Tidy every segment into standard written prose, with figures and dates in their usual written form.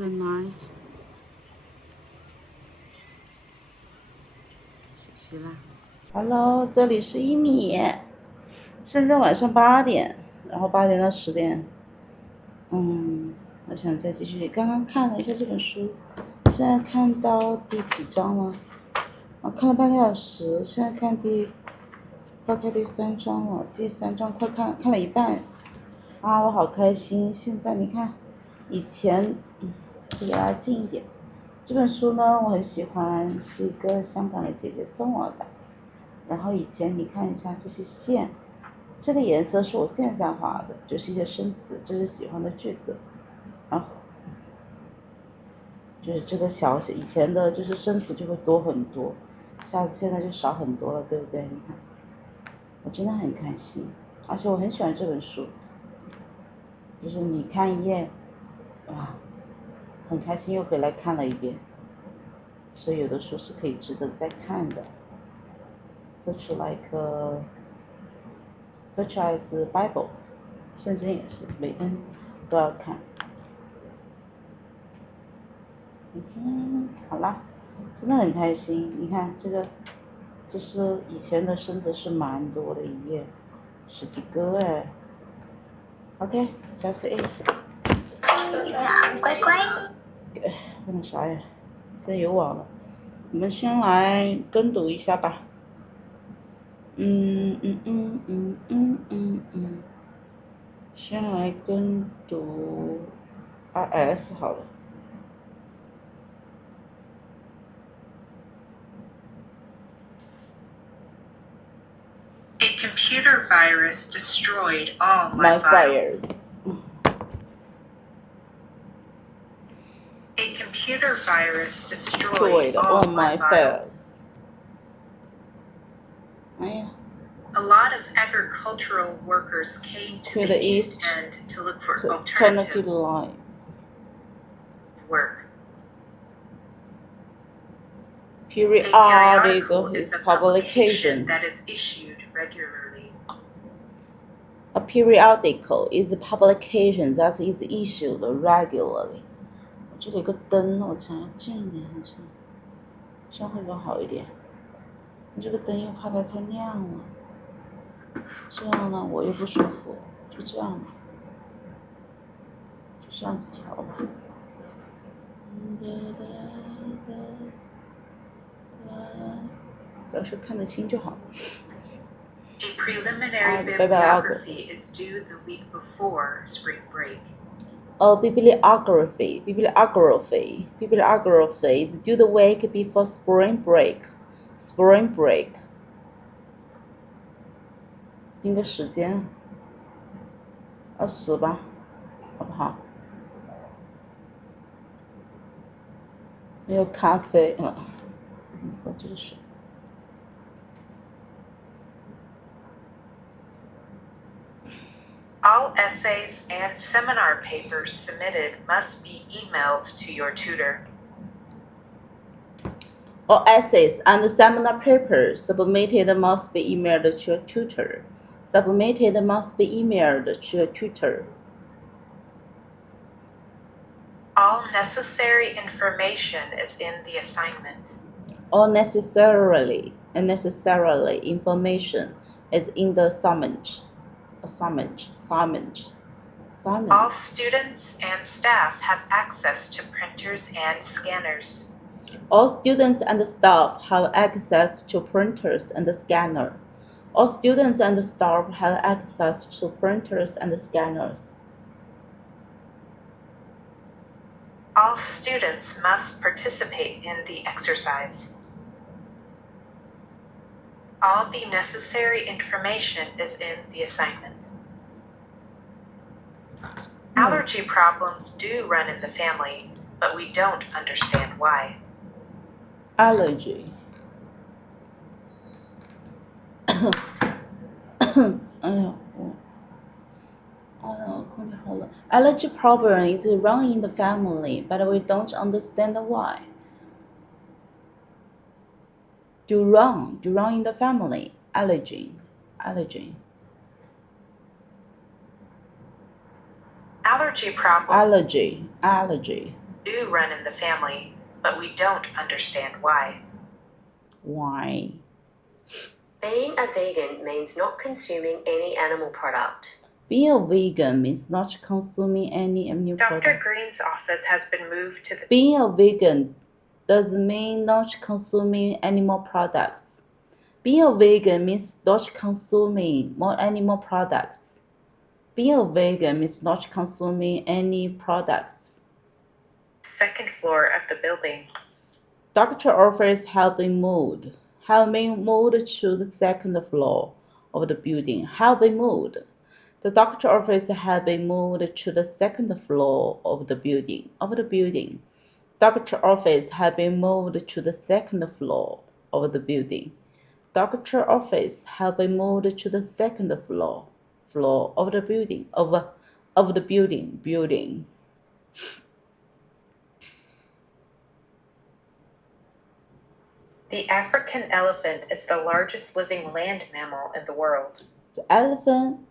Actually nice. 学习啦。Hello， 这里是Yimi，现在晚上8点，然后8点到10点。我想再继续。刚刚看了一下这本书，现在看到第几章了？我看了半个小时，现在快看第3章了。第3章快看了一半，我好开心！现在你看，以前离它近一点。这本书呢，我很喜欢，是一个香港的姐姐送我的。然后以前你看一下这些线，这个颜色是我现在画的，就是一些生词，这是喜欢的句子。然后就是这个以前的就是生词就会多很多，现在就少很多了，对不对？你看，我真的很开心，而且我很喜欢这本书，就是你看一页，很开心又回来看了一遍，所以有的书是可以值得再看的。Such as Bible， 圣经也是每天都要看。好啦，真的很开心。你看这个，就是以前的生词是蛮多的，一页10几个哎。OK， 下次 A。乖乖。看到啥呀？现在有网了。我们先来跟读一下吧。先来跟读 RS 好了。A computer virus destroyed all my files. A computer virus destroyed all my files. 哎呀。A lot of agricultural workers came to the East End to look for alternative work. Periodical is a publication that is issued regularly. A periodical is a publication that is issued regularly. 这里有个灯，我想要近一点还是这样会不会好一点？你这个灯又怕它太亮了，这样呢我又不舒服，就这样吧，就这样子调吧。要是看得清就好。A preliminary bibliography is due the week before spring break. Bibliography is due the week before spring break. Spring break. 定个时间，20吧，好不好？没有咖啡，喝这个水。All essays and seminar papers submitted must be emailed to your tutor. All essays and seminar papers submitted must be emailed to your tutor. Submitted must be emailed to your tutor. All necessary information is in the assignment. All necessarily information is in the assignment. All students and staff have access to printers and scanners. All students and staff have access to printers and scanner. All students and staff have access to printers and scanners. All students must participate in the exercise. All the necessary information is in the assignment. Allergy problems do run in the family, but we don't understand why. Allergy. 空调好冷。Allergy problem is run in the family, but we don't understand why. Do run in the family. Allergy. Allergy problems. Allergy. do run in the family, but we don't understand why. Why? Being a vegan means not consuming any animal product. Being a vegan means not consuming any animal product. Dr. Green's office has been moved to the... Being a vegan does mean not consuming animal products. Being a vegan means not consuming more animal products. Being a vegan means not consuming any products. second floor of the building. Doctor office have been moved to the second floor of the building. Have been moved. The doctor office have been moved to the second floor of the building. Doctor office have been moved to the second floor of the building. Doctor office have been moved to the second floor of the building of the building. The African elephant is the largest living land mammal in the world. The African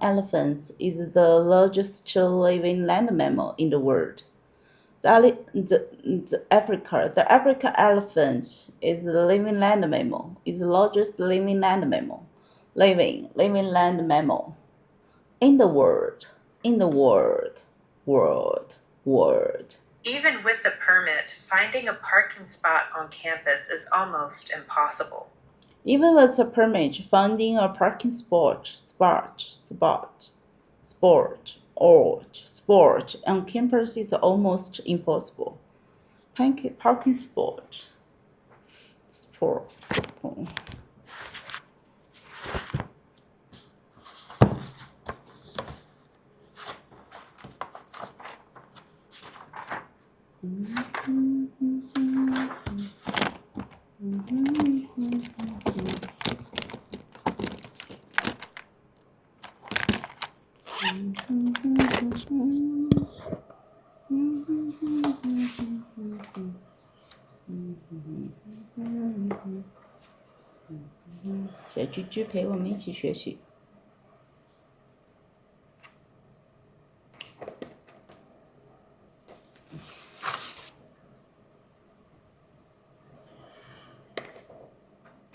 elephant is the largest living land mammal in the world. The African elephant is the living land mammal. Is the largest living land mammal. Living land mammal in the world. World. Even with a permit, finding a parking spot on campus is almost impossible. Even with a permit, finding a parking spot on campus is almost impossible. Parking sport.小居居陪我们一起学习。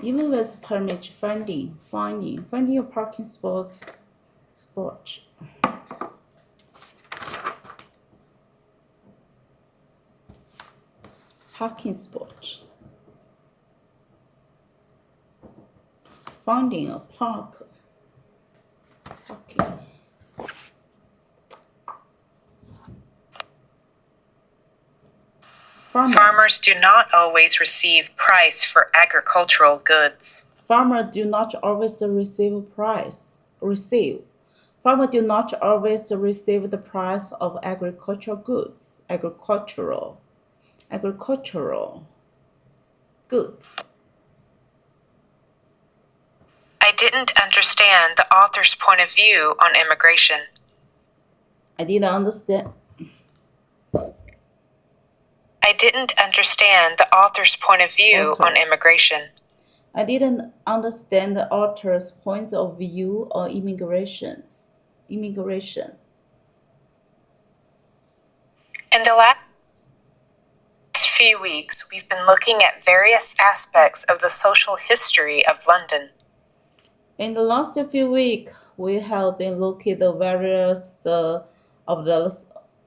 Even with permit, finding a parking spot. Parking spot. Finding a parking. Farmers do not always receive price for agricultural goods. Farmers do not always receive the price of agricultural goods. Agricultural goods. I didn't understand the author's point of view on immigration. I didn't understand the author's point of view on immigration. I didn't understand the author's point of view on immigration. In the last few weeks, we've been looking at various aspects of the social history of London. In the last few weeks, we have been looking at the various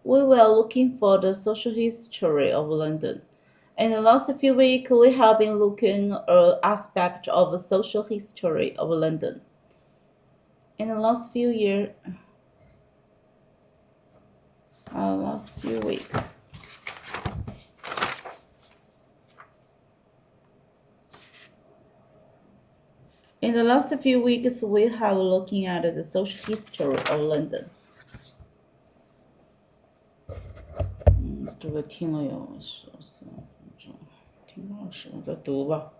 we were looking for the social history of London. In the last few weeks, we have been looking at aspect of the social history of London. In the last few weeks. In the last few weeks, we have looking at the social history of London. 这个听了有13分钟，听20，我再读吧。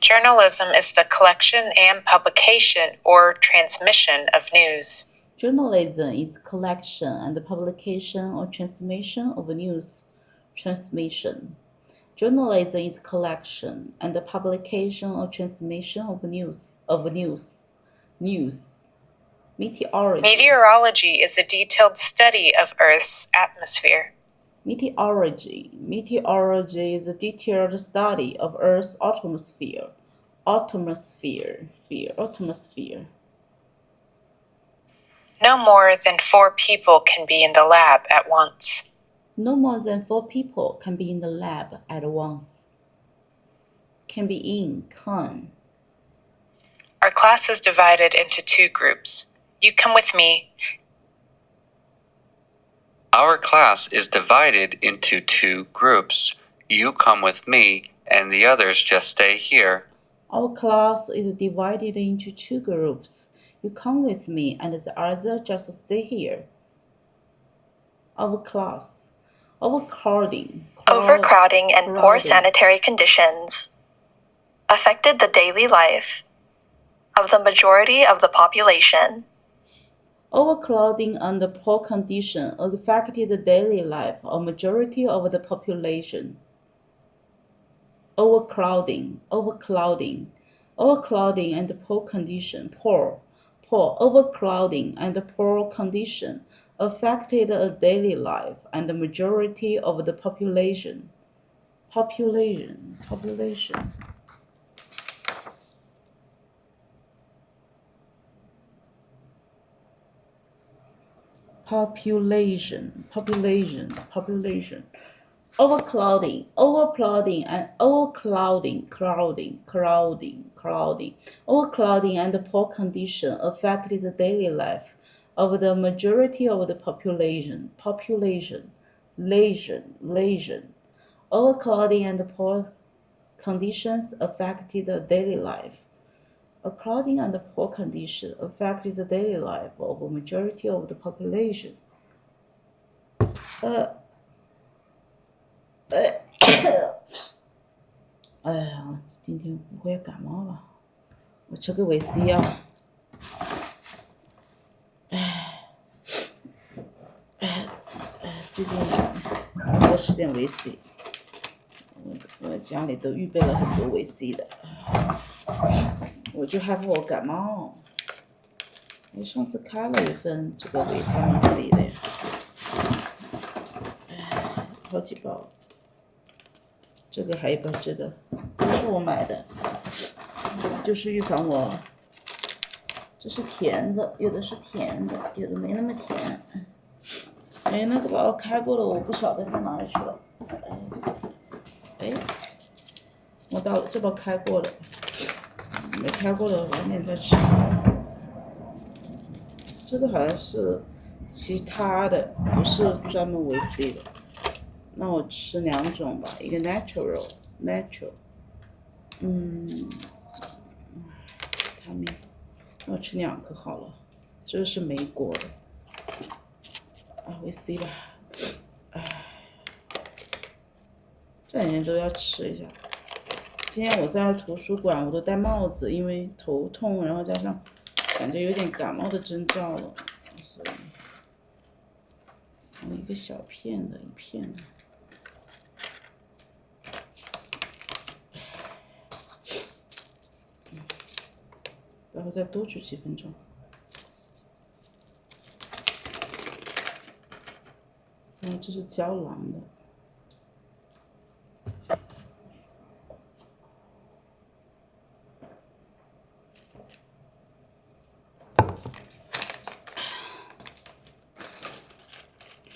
Journalism is the collection and publication or transmission of news. Journalism is collection and publication or transmission of news. Transmission. Journalism is collection and publication or transmission of news. News. Meteorology. Meteorology is a detailed study of Earth's atmosphere. Meteorology is a detailed study of Earth's atmosphere. Atmosphere. No more than 4 people can be in the lab at once. No more than 4 people can be in the lab at once. Can be in, can. Our class is divided into 2 groups. You come with me. Our class is divided into 2 groups. You come with me, and the others just stay here. Our class is divided into 2 groups. You come with me, and the others just stay here. Our class. Overcrowding and poor sanitary conditions affected the daily life of the majority of the population. Overcrowding and poor condition affected the daily life of majority of the population. Overcrowding and poor condition. Overcrowding and poor condition affected the daily life and the majority of the population. Population. Overcrowding and poor condition affected the daily life of the majority of the population. Overcrowding and poor conditions affected the daily life. According and poor condition affected the daily life of a majority of the population. 哎呀，今天不会感冒吧？我吃个维 C 药。最近多吃点维 C。我家里都预备了很多维 C 的，我就害怕我感冒。我上次开了一份这个维他命 C 的呀，好几包。这个还有一包这个，不是我买的，就是预防我。这是甜的，有的是甜的，有的没那么甜。哎，那个包开过了，我不晓得放哪里去了。哎，我到了，这包开过了，没开过的晚点再吃。这个好像是其他的，不是专门维 C 的。那我吃2种吧，一个 natural， 他们，那我吃2颗好了。这个是莓果的，维 C 吧，这2天都要吃一下。今天我在图书馆，我都戴帽子，因为头痛，然后加上感觉有点感冒的征兆了，所以我一个小片的，一片的。然后再多煮几分钟。然后这是胶囊的。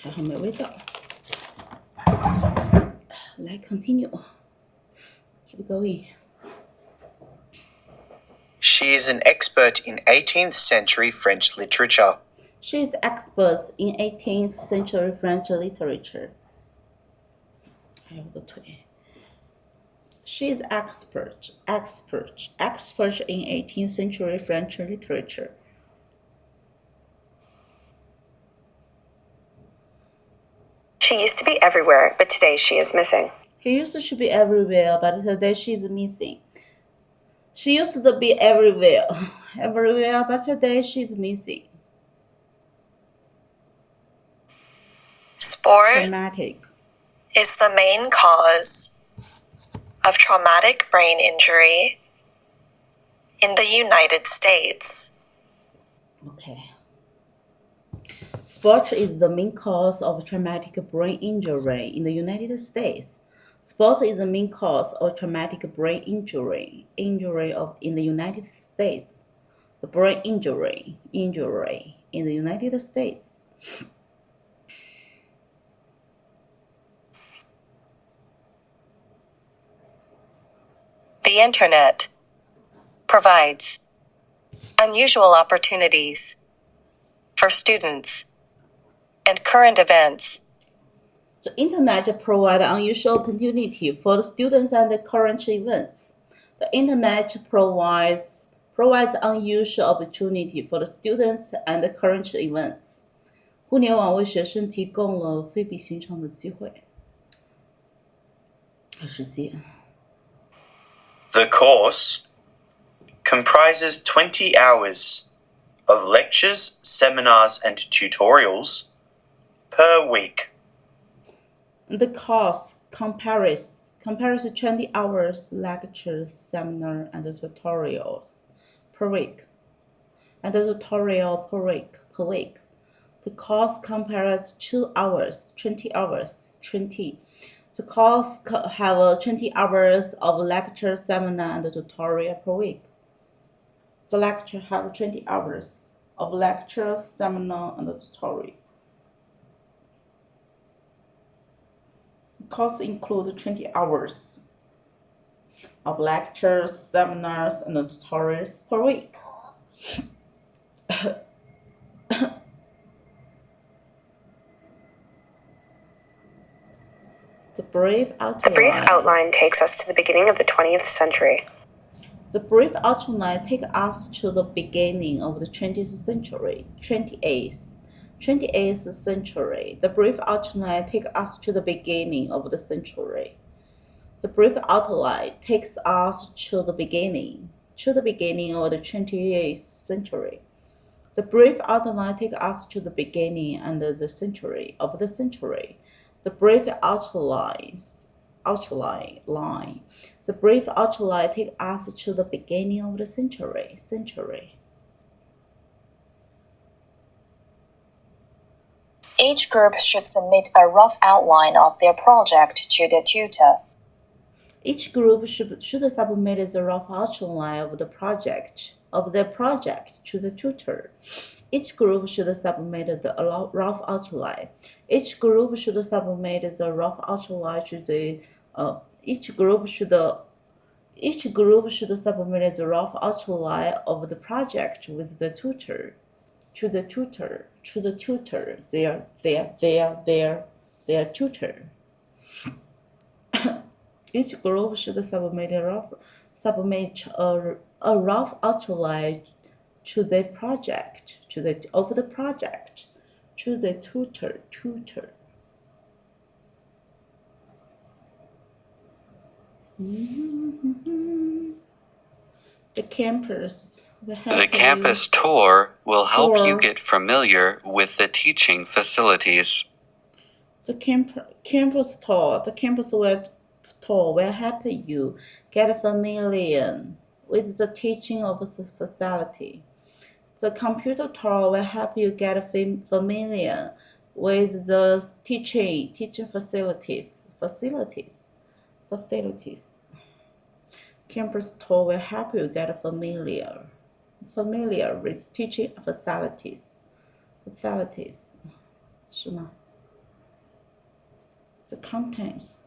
还好没味道。来 continue， keep going。She is an expert in 18th century French literature. She is expert in 18th century French literature. 还有个腿。She is expert in 18th century French literature. She used to be everywhere, but today she is missing. She used to be everywhere, but today she is missing. She used to be everywhere, but today she is missing. Sport traumatic is the main cause of traumatic brain injury in the United States. Okay. Sport is the main cause of traumatic brain injury in the United States. Sports is the main cause of traumatic brain injury in the United States. The brain injury in the United States. The Internet provides unusual opportunities for students and current events. The Internet provides unusual opportunity for the students and the current events. The Internet provides unusual opportunity for the students and the current events. 互联网为学生提供了非比寻常的机会和时间。The course comprises 20 hours of lectures, seminars, and tutorials per week. The course compares 20 hours lectures, seminar, and tutorials per week. And the tutorial per week. The course compares 2 hours, 20 hours, 20. The course have 20 hours of lecture, seminar, and tutorial per week. The lecture have 20 hours of lecture, seminar, and tutorial. The course include 20 hours of lectures, seminars, and tutorials per week. The brief outline takes us to the beginning of the 20th century. The brief outline takes us to the beginning of the 20th century, 28th century. The brief outline takes us to the beginning of the century. The brief outline takes us to the beginning of the 20th century. The brief outline takes us to the beginning and the century of the century. The brief outline. The brief outline takes us to the beginning of the century. Each group should submit a rough outline of their project to the tutor. Each group should submit the rough outline of their project to the tutor. Each group should submit the rough outline. Each group should submit the rough outline to the each group should submit the rough outline of the project with the tutor. To the tutor. Their tutor. Each group should submit a rough outline to the project to the tutor. The campus tour will help you get familiar with the teaching facilities. The campus tour will help you get familiar with the teaching of the facility. The computer tour will help you get familiar with the teaching facilities. Campus tour will help you get familiar with teaching facilities. 是吗？ The contents.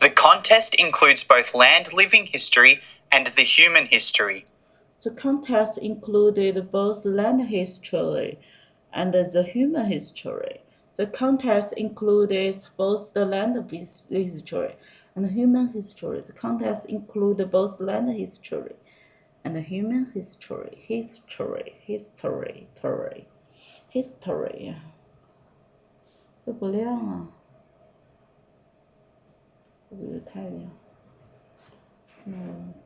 The contest includes both land living history and the human history. The contest included both land history and the human history. The contest included both the land history and the human history. The contest included both land history and the human history. History. 会不亮啊？会不会太亮？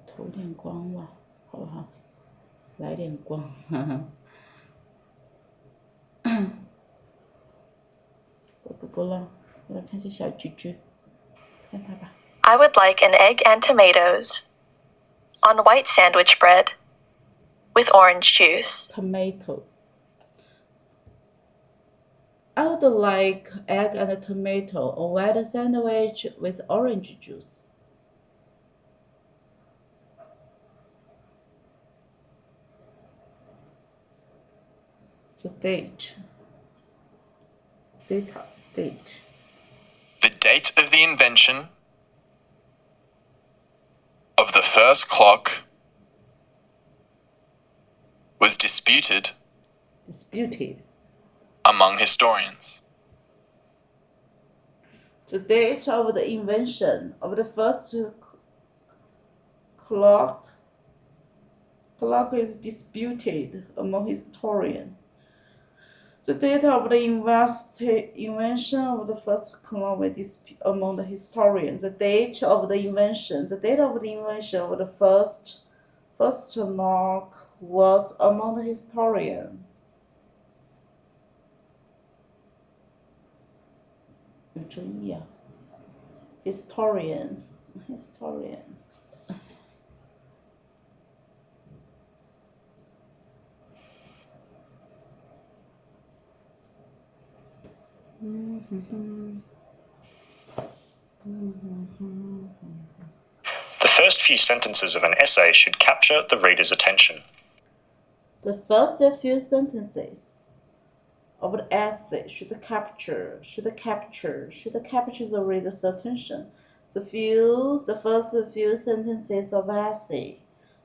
投点光吧，好不好？来点光，哈哈。够不够？够了，我来看一下小菊菊，看它吧。I would like an egg and tomatoes on white sandwich bread with orange juice. Tomato. I would like egg and tomato on white sandwich with orange juice. The date. Date. The date of the invention of the first clock was disputed among historians. The date of the invention of the first clock is disputed among historians. The date of the invention of the first clock was disputed among the historians. The date of the invention of the first clock was among the historians. 有争议啊 historians. The first few sentences of an essay should capture the reader's attention. The first few sentences of the essay should capture the reader's attention. The first few sentences of essay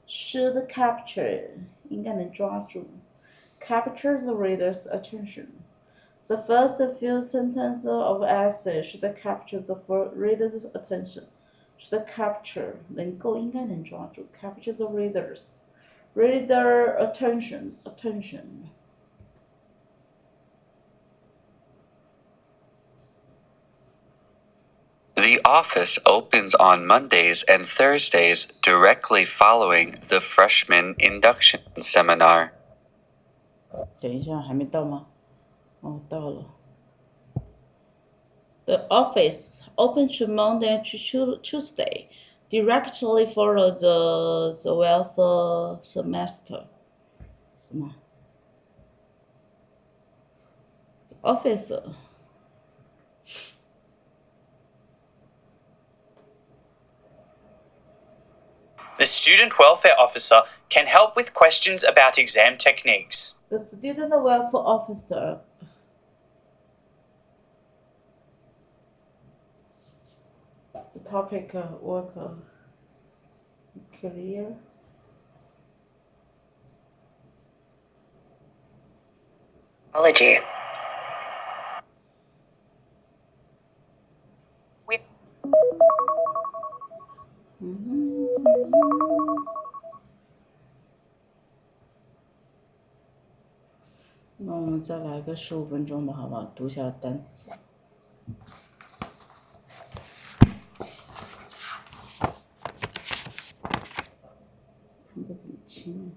should capture 应该能抓住 capture the reader's attention. The first few sentences of essay should capture the reader's attention. Should capture 能够应该能抓住 capture the reader attention. The office opens on Mondays and Thursdays directly following the freshman induction seminar. 等一下，还没到吗？哦，到了。The office opens Monday to Tuesday, directly follow the welfare semester. 什么 The office. The student welfare officer can help with questions about exam techniques. The student welfare officer the topic work clear. Technology. We 那我们再来个15分钟吧，好不好？读一下单词。看不怎么清，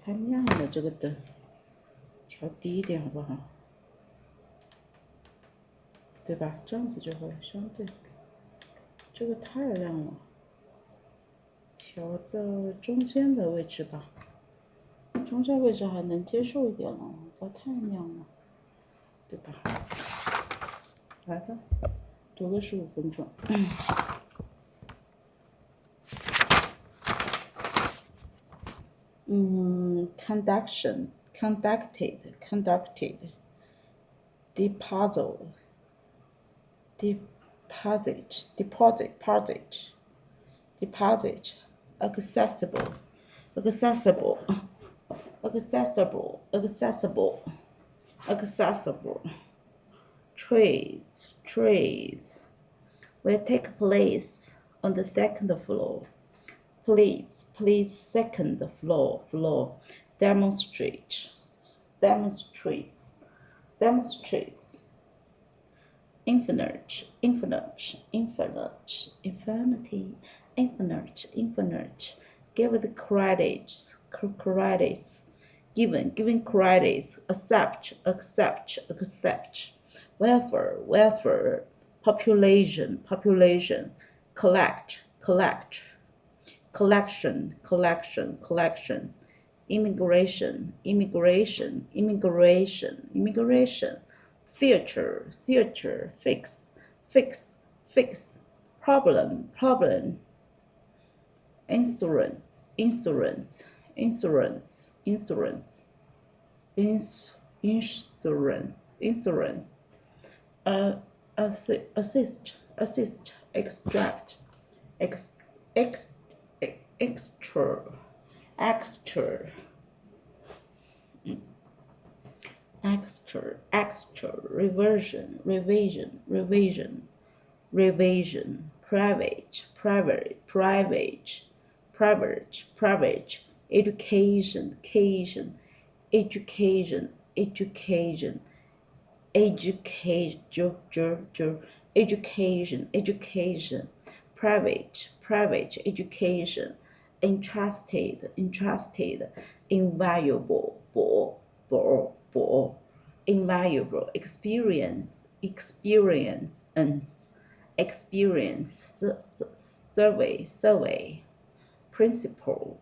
太亮了这个灯，调低一点好不好？对吧？这样子就会相对，这个太亮了，调到中间的位置吧。中间位置还能接受一点了，不要太亮了，对吧？来吧，读个15分钟。conducted, deposit, accessible, trades, will take place on the second floor. Please, second floor, demonstrates, infinite, give the credits, given credits, accept, welfare, population, collect, collection, immigration, theater, fix, problem, insurance, extract, ex, ex, extra, revision, private, education, education, private education, entrusted, invaluable, invaluable, experience, survey, principle,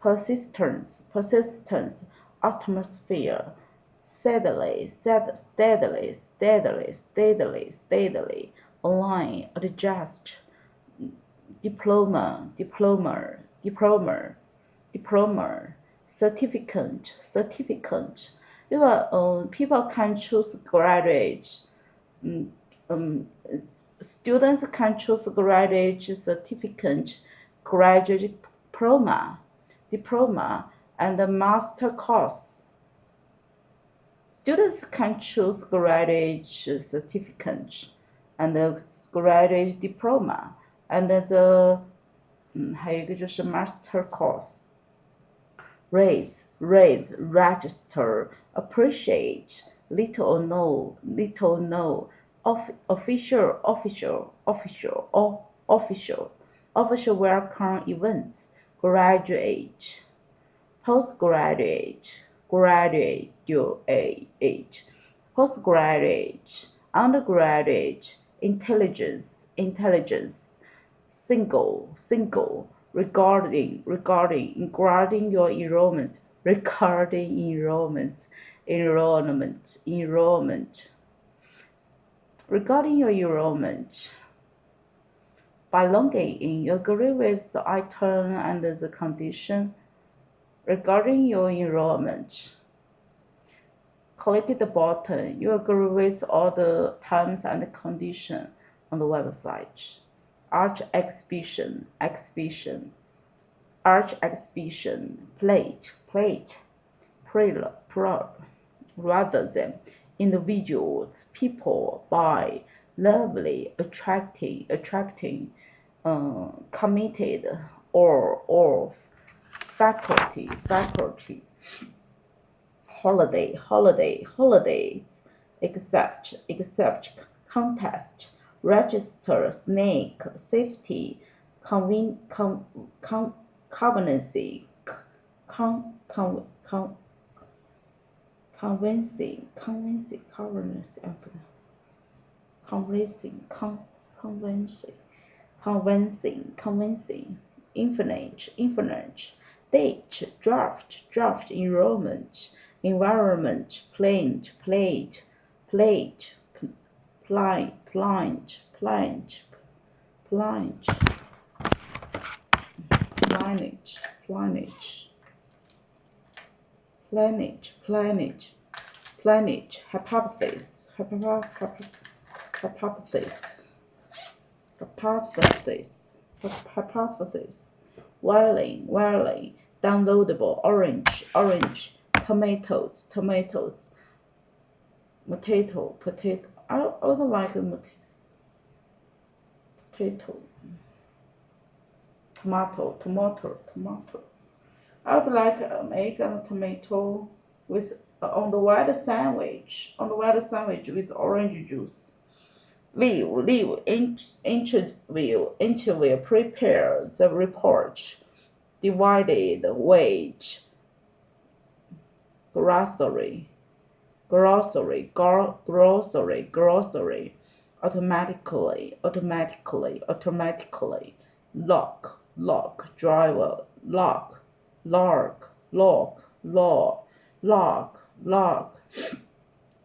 persistence, atmosphere, steadily, align, adjust, diploma, certificate. People can choose graduate. Students can choose graduate certificate, graduate diploma, and a master course. Students can choose graduate certificate and a graduate diploma, and还有一个就是 master course. Raise, register, appreciate, little or no, official, welcome events, graduate, postgraduate, undergraduate, intelligence, single, regarding your enrollment, regarding your enrollment. By logging in, you agree with the item and the condition regarding your enrollment. Click the button. You agree with all the terms and conditions on the website. Art exhibition, plate, rather than individuals, people, by, lovely, attracting, committed, or faculty, holidays, except, contest, register, snake, safety, conveniencing, infinite, date, draft, enrollment, environment, plate, planage, hypothesis, violin, downloadable, orange, tomatoes, potato. I don't like potato. Tomato. I would like American tomato with on the white sandwich with orange juice. interview, prepare the report, divided wage, grocery, automatically, lock, driver, lock,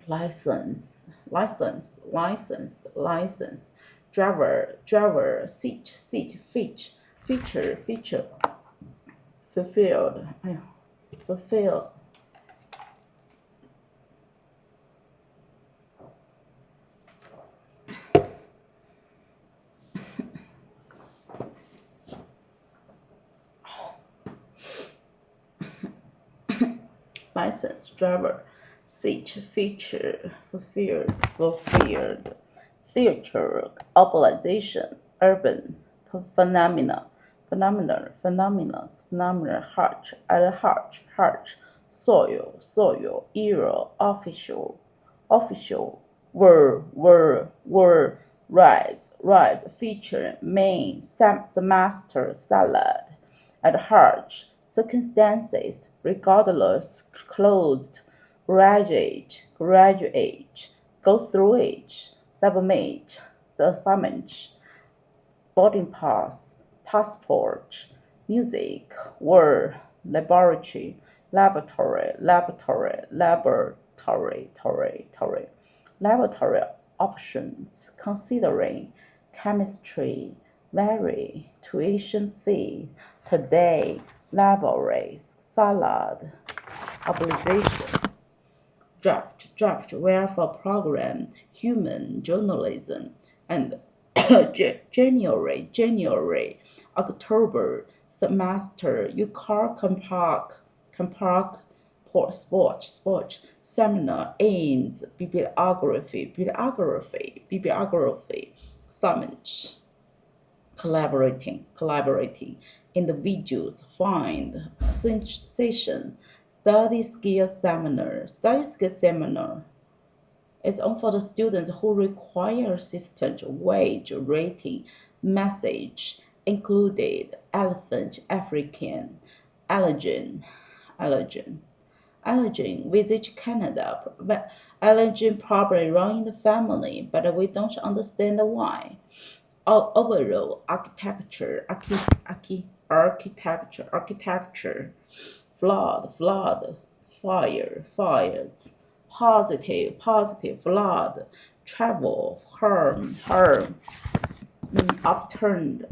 license, driver, seat, feature, fulfilled, 哎呀 fulfilled, license, driver, seat, feature, fulfilled, theater, urbanization, urban, phenomena, heart, soil, era, official, were, rise, feature, main, semester, salad, at heart, circumstances, regardless, closed, graduate, go through it, submit, the assignment, boarding pass, passport, music, word, laboratory, options, considering, chemistry, vary, tuition fee, today, library, salad, obligation, draft, welfare program, human journalism, and January, October, semester, you car can park, sport, seminar, aims, bibliography, summons, collaborating, individuals, find, session, study skill seminar, is only for the students who require assistance, wage, rating, message, included, elephant, African, allergen, visit Canada, but allergen probably run in the family, but we don't understand why. Overall, architecture, flood, fires, positive, flood, travel, harm, upturned,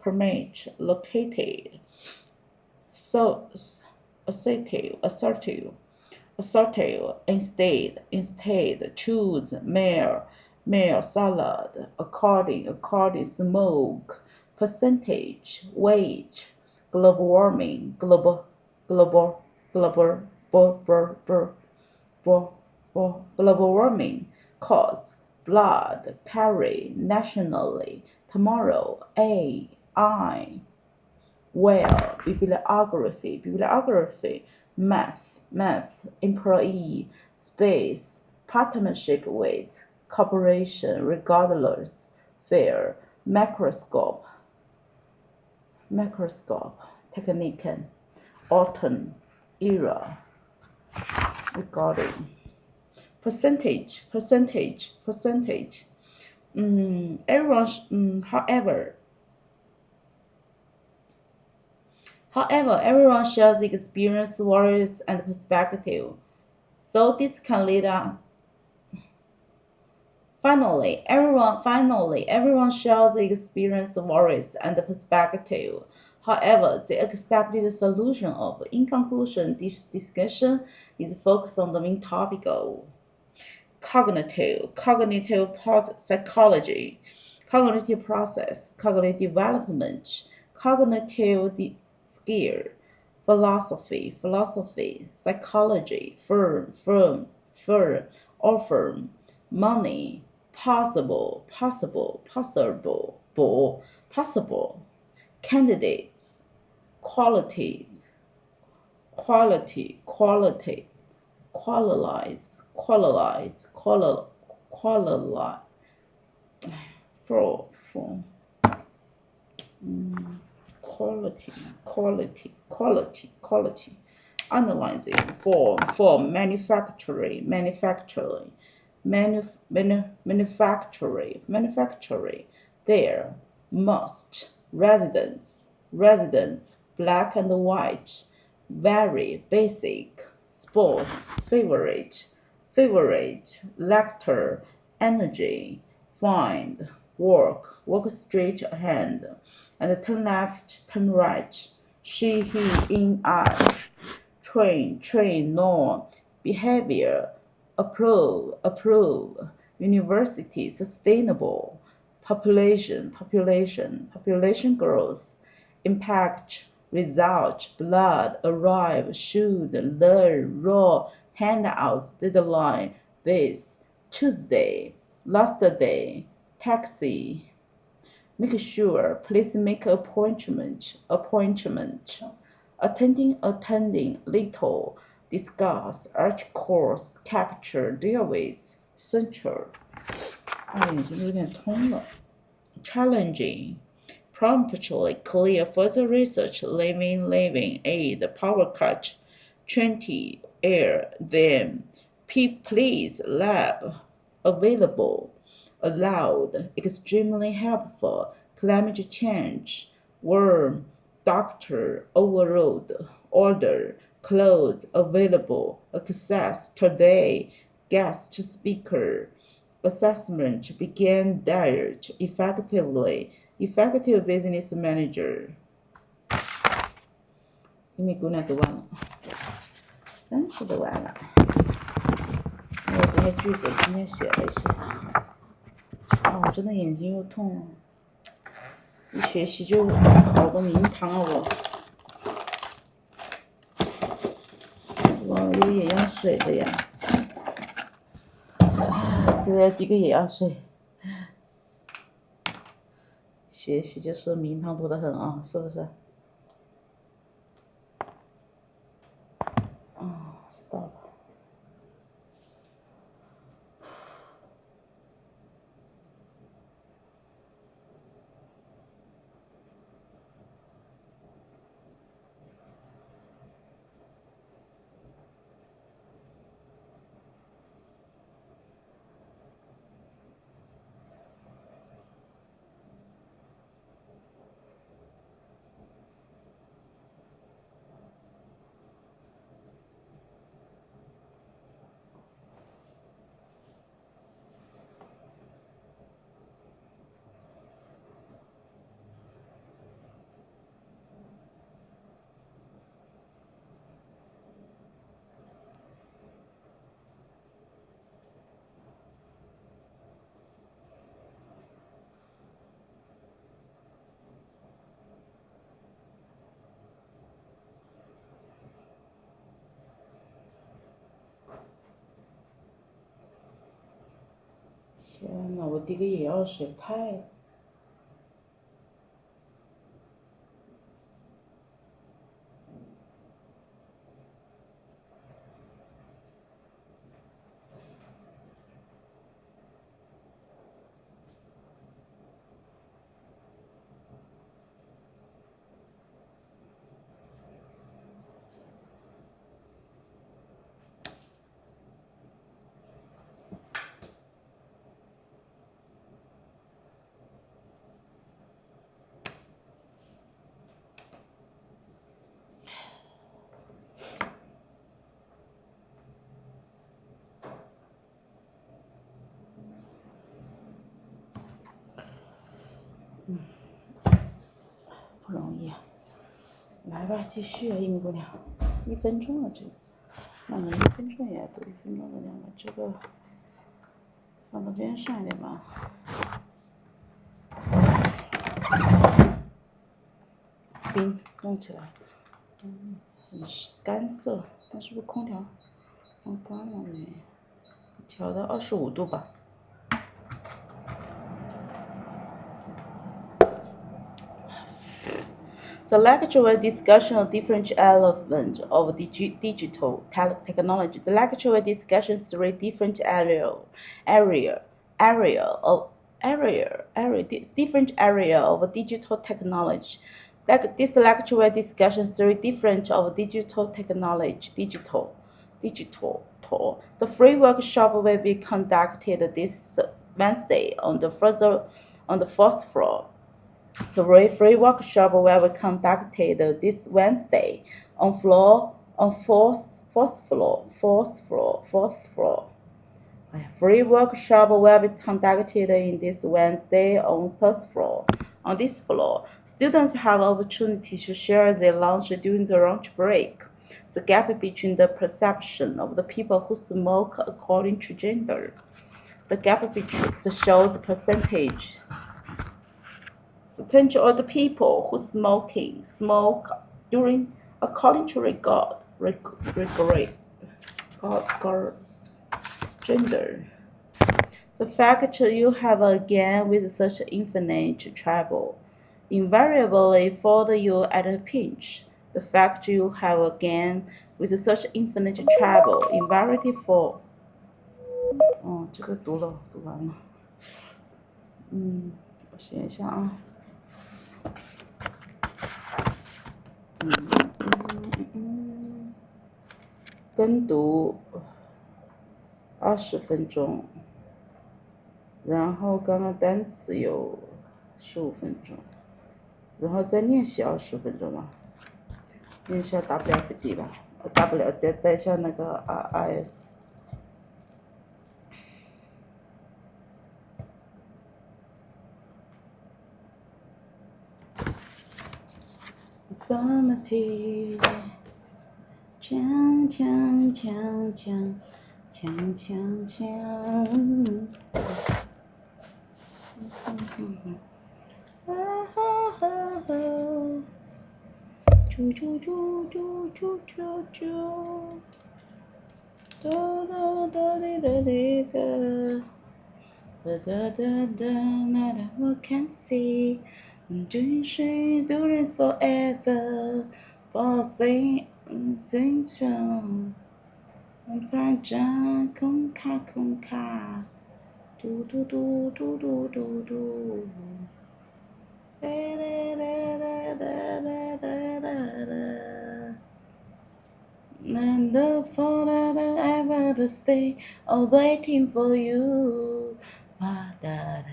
permit, located, so assertive, instead, choose, meal, salad, according, smoke, percentage, weight, global warming, global, global warming, cause, blood, carry, nationally, tomorrow, I, where, bibliography, math, employee, space, partnership with, corporation, regardless, fair, microscope, technique, autumn, era, regarding, percentage. However, everyone shares experience, worries, and perspective. So this can lead on. Finally, everyone shares the experience, worries, and perspective. However, the accepted solution of, in conclusion, this discussion is focused on the main topic of cognitive psychology, cognitive process, cognitive development, cognitive skill, philosophy, psychology, firm, offer, money, possible, candidates, qualities, qualize, for quality, analyzing for manufacturing, there must residents, black and white, very basic, sports, favorite, lecture, energy, find, work straight ahead, and turn left, turn right, she, he, in, I, train, no, behavior, approve, university, sustainable, population growth, impact, result, blood, arrive, should, learn, raw, handouts, deadline, this, Tuesday, last day, taxi, make sure, please make appointment, attending, little, discuss, arch course, capture, deal with, central. 已经有点通了。Challenging, promptly, clear, further research, living, aid, power cut, 20, air, them, please, lab, available, allowed, extremely helpful, climate change, worm, doctor, overruled, order, close, available, access, today, guest speaker, assessment, began diet, effective business manager. 因为姑娘读完了，30读完了。我这些句子今天写了一些。我真的眼睛又痛了，一学习就好多名堂啊我有眼药水的呀，现在滴个眼药水，学习就是名堂多得很啊，是不是？Stop。天呐，我滴个眼药水太不容易啊！来吧，继续啊，英姑娘，1分钟了这个，那么1分钟也要读1分钟的量了，这个放到边上一点吧。冰弄起来，很干涩，但是不是空调放关了没？调到25度吧。The lecture was discussion of different elements of digital technology. The lecture was discussion 3 different area different area of digital technology. Like this lecture will discuss three different of digital technology. Digital. The free workshop will be conducted this Wednesday on the fourth floor. The free workshop will be conducted this Wednesday on fourth floor. A free workshop will be conducted in this Wednesday on third floor. On this floor, students have opportunity to share their lunch during the lunch break. The gap between the perception of the people who smoke according to gender. The gap between shows the percentage of the people who smoke during according to gender. The fact you have again with such infinite trouble invariably follow you at a pinch. The fact you have again with such infinite trouble invariably follow. 哦，这个读完了。我写一下啊。跟读20分钟，然后刚刚单词有15分钟，然后再练习20分钟嘛，练一下 WFD 吧，WFD 带一下那个 RIS。Affirmative， 锵锵锵锵锵锵锵。啾啾啾啾啾啾啾，哒哒哒滴哒滴哒，哒哒哒哒哒哒。我看 see， 真是 doing forever for things so， 反正空卡，嘟嘟嘟嘟嘟嘟嘟。And the fall that I ever stay waiting for you. That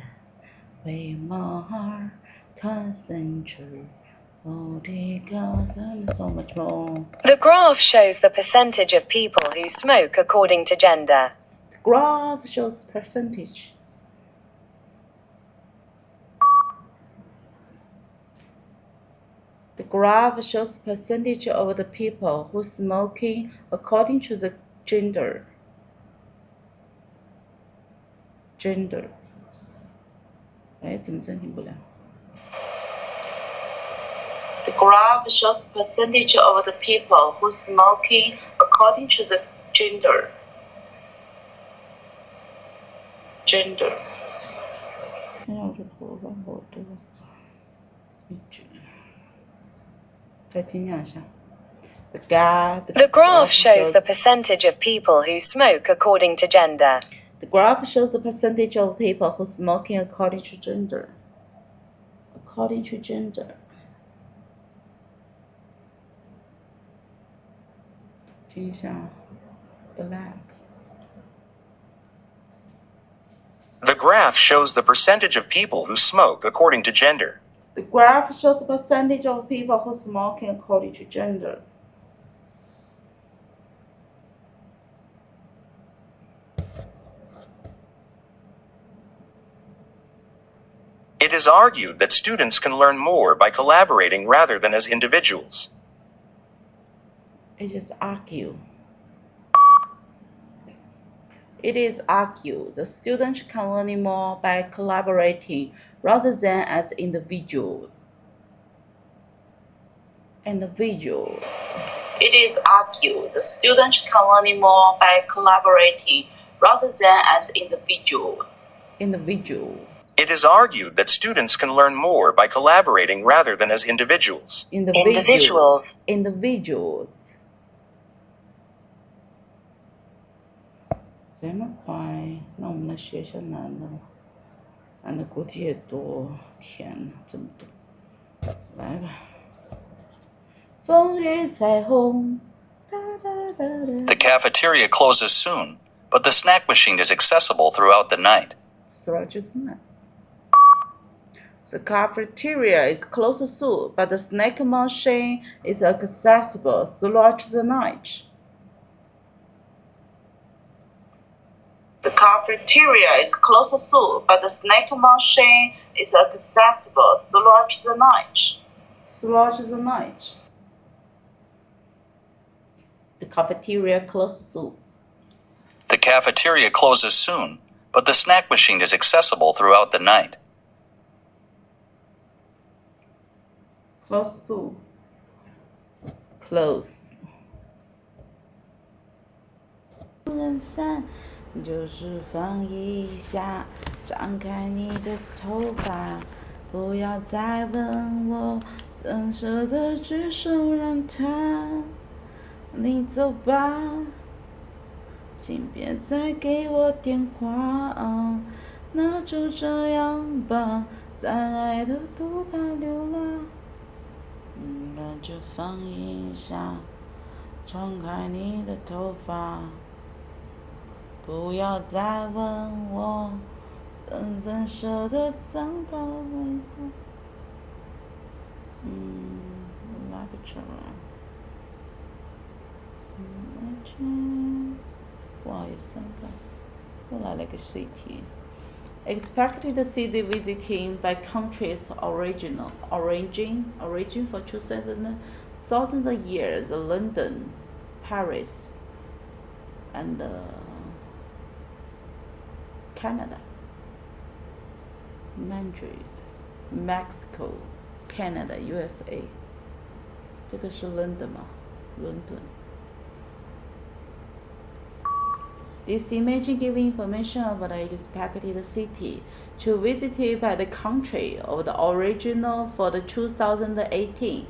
way my heart concentrate. Oh, and so much more. The graph shows the percentage of people who smoke according to gender. The graph shows percentage. The graph shows percentage of the people who smoking according to the gender. Gender. 哎，怎么真听不了 ？The graph shows percentage of the people who smoking according to the gender. Gender. 哎呀，我这头发好多。再听两下。The graph shows the percentage of people who smoke according to gender. The graph shows the percentage of people who smoking according to gender. According to gender. 听一下 ，black. The graph shows the percentage of people who smoke according to gender. The graph shows the percentage of people who smoking according to gender. It is argued that students can learn more by collaborating rather than as individuals. It is argued. It is argued the students can learn more by collaborating rather than as individuals. Individuals. It is argued the students can learn more by collaborating rather than as individuals. Individuals. It is argued that students can learn more by collaborating rather than as individuals. Individuals. Individuals. 这么快，那我们来学一下难的。俺的锅底也多，天哪，这么多，来吧。风雨彩虹。The cafeteria closes soon, but the snack machine is accessible throughout the night. The cafeteria is closed soon, but the snack machine is accessible throughout the night. The cafeteria is closed soon, but the snack machine is accessible throughout the night. Throughout the night. The cafeteria closes soon. The cafeteria closes soon, but the snack machine is accessible throughout the night. Close soon. Close. 人散就是放一下，张开你的头发，不要再问我，怎舍得举手让他。你走吧，请别再给我电话，那就这样吧，再爱的多大流浪。那就放一下，张开你的头发，不要再问我，怎舍得脏到味道。拉不出来。不好意思，又来了个试题。Expected city visiting by countries origin for 2000 years: London, Paris, and Canada, Madrid, Mexico, Canada, USA。这个是 London 吗？伦敦。This image gives information about the expected city to visit by the country of the original for the 2018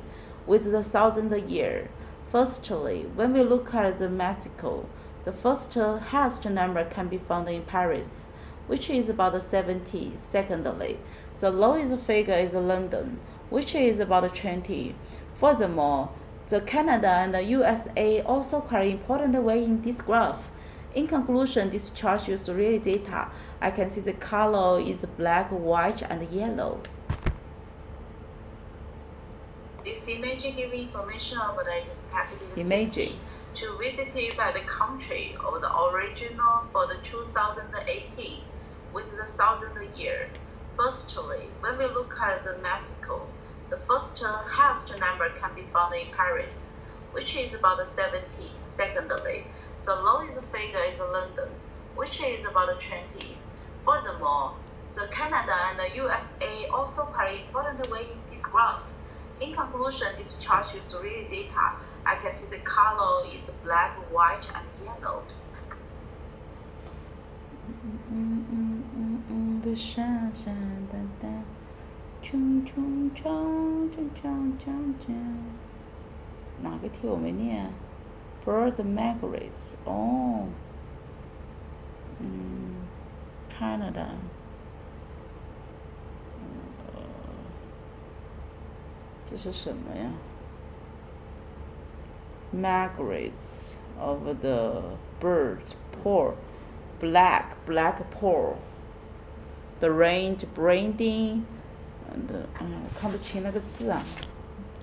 with the 1000 year. Firstly, when we look at the Mexico, the first highest number can be found in Paris, which is about 70. Secondly, the lowest figure is London, which is about 20. Furthermore, the Canada and the USA also carry important weight in this graph. In conclusion, this chart uses real data. I can see the color is black, white, and yellow. This image gives information about the expected city to visit by the country of the original for the 2018 with the 1000 year. Firstly, when we look at the Mexico, the first highest number can be found in Paris, which is about 70. Secondly, the lowest figure is London, which is about 20. Furthermore, the Canada and the USA also carry important weight in this graph. In conclusion, this chart uses real data. I can see the color is black, white, and yellow. 的闪闪淡淡，冲冲冲冲冲冲冲。哪个题我没念？Bird migrates. Canada. 这是什么呀 ？Migrates of the bird, poor, black poor. The range breeding and 我看不清那个字啊，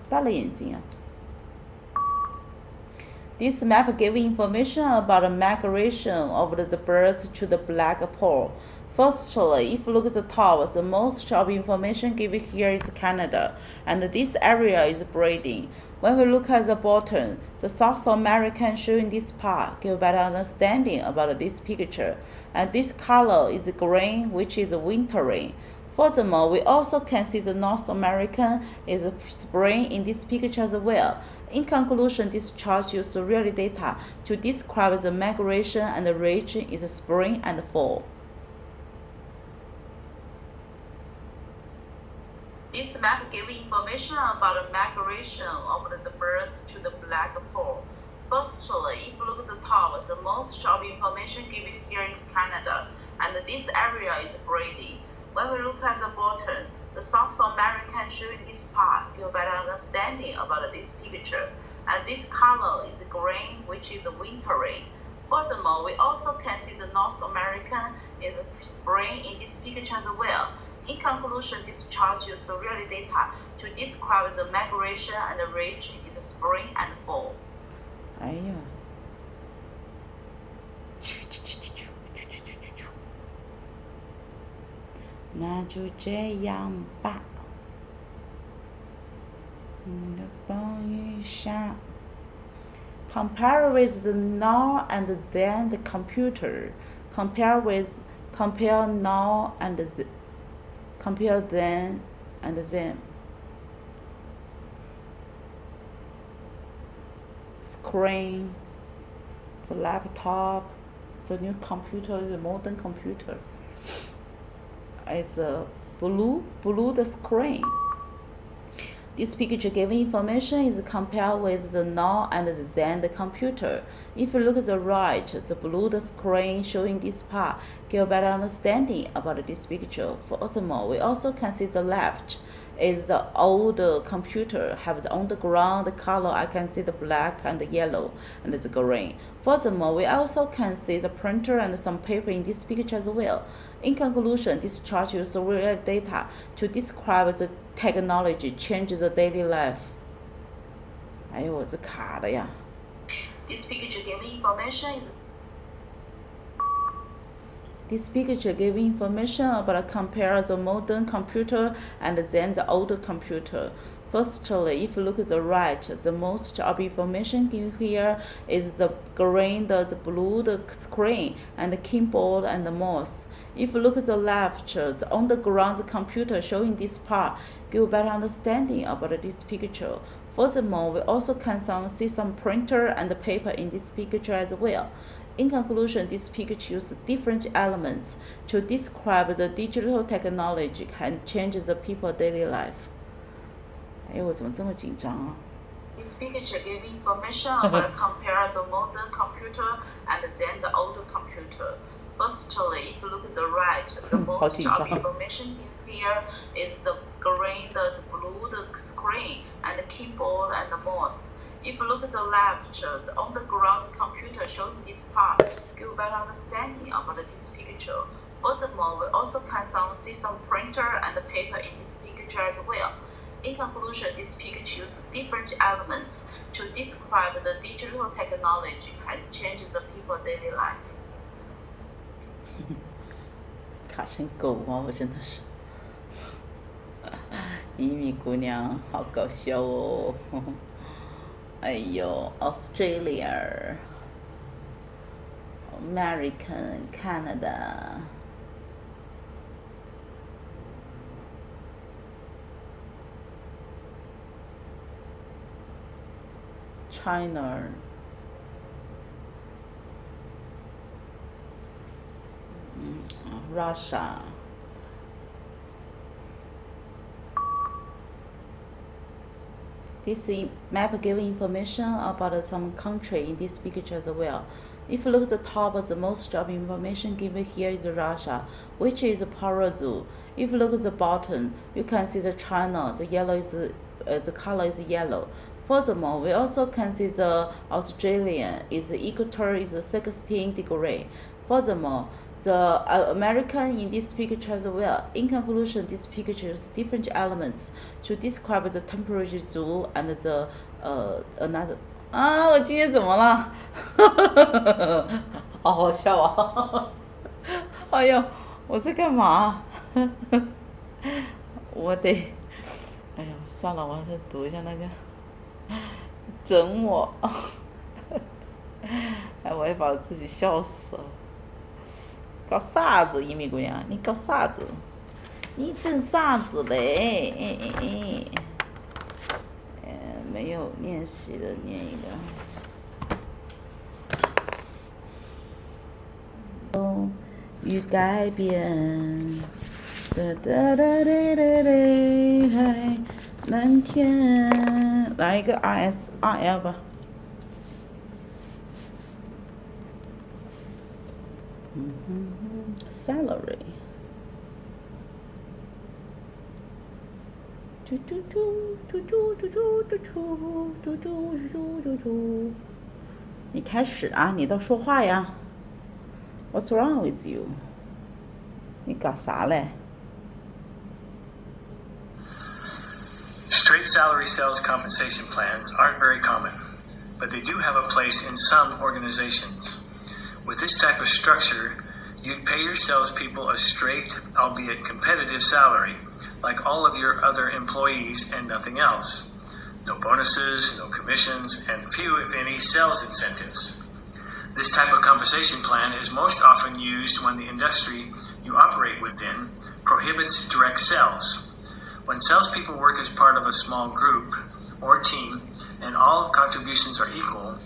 大了眼睛啊。This map gives information about the migration of the birds to the black pole. Firstly, if you look at the top, the most of information given here is Canada, and this area is breeding. When we look at the bottom, the South American shown in this part give better understanding about this picture, and this color is green, which is wintering. Furthermore, we also can see the North American is spring in this picture as well. In conclusion, this chart uses real data to describe the migration and the region is spring and fall. This map gives information about the migration of the birds to the black pole. Firstly, if you look at the top, the most of information given here is Canada, and this area is breeding. When we look at the bottom, the South American showing this part give better understanding about this picture. And this color is green, which is wintry. Furthermore, we also can see the North American is spring in this picture as well. In conclusion, this chart uses real data to describe the migration and the region is spring and fall. 哎呀，那就这样吧。帮一下。Compare with the now and then the computer. Compare now and compare then and then. Screen, the laptop, the new computer, the modern computer. It's blue the screen. This picture giving information is compared with the now and then the computer. If you look at the right, the blue the screen showing this part give better understanding about this picture. Furthermore, we also can see the left is the old computer have the underground color. I can see the black and the yellow and the green. Furthermore, we also can see the printer and some paper in this picture as well. In conclusion, this chart uses real data to describe the technology changes the daily life. 哎呦，我这卡的呀。This picture giving information about compare the modern computer and then the older computer. Firstly, if you look at the right, the most of information given here is the green, the blue, the screen, and the keyboard and the mouse. If you look at the left, the underground computer showing this part give better understanding about this picture. Furthermore, we also can see some printer and paper in this picture as well. In conclusion, this picture uses different elements to describe the digital technology and changes the people's daily life. 哎，我怎么这么紧张啊？ This picture gives information about compare the modern computer and then the older computer. Firstly, if you look at the right, the most of information here is the green, the blue, the screen, and the keyboard and the mouse. If you look at the left, the underground computer showing this part give better understanding about this picture. Furthermore, we also can see some printer and paper in this picture as well. In conclusion, this picture uses different elements to describe the digital technology and changes the people's daily life. 卡成狗啊！我真的是，一米姑娘好搞笑哦！哎呦 ，Australia, American, Canada. China, Russia. This map gives information about some country in this picture as well. If you look at the top, the most of information given here is Russia, which is Parazoo. If you look at the bottom, you can see the China. The yellow is the color is yellow. Furthermore, we also can see the Australian is the equator is 16 degrees. Furthermore, the American in this picture as well. In conclusion, this picture uses different elements to describe the temperature zone and the another. 啊，我今天怎么了？好好笑啊！哎呦，我在干嘛？我得，哎呦，算了，我还是读一下那个。整我，哎，我也把自己笑死了。搞啥子，一米姑娘？你搞啥子？你整啥子嘞？没有练习的，念一个。与改变，蓝天，来一个 RSRL 吧。Salary. 你开始啊，你倒说话呀。What's wrong with you？ 你搞啥嘞？ Straight salary sales compensation plans aren't very common, but they do have a place in some organizations. With this type of structure, you'd pay your salespeople a straight, albeit competitive salary, like all of your other employees and nothing else. No bonuses, no commissions, and few, if any, sales incentives. This type of compensation plan is most often used when the industry you operate within prohibits direct sales. When salespeople work as part of a small group or team and all contributions are equal,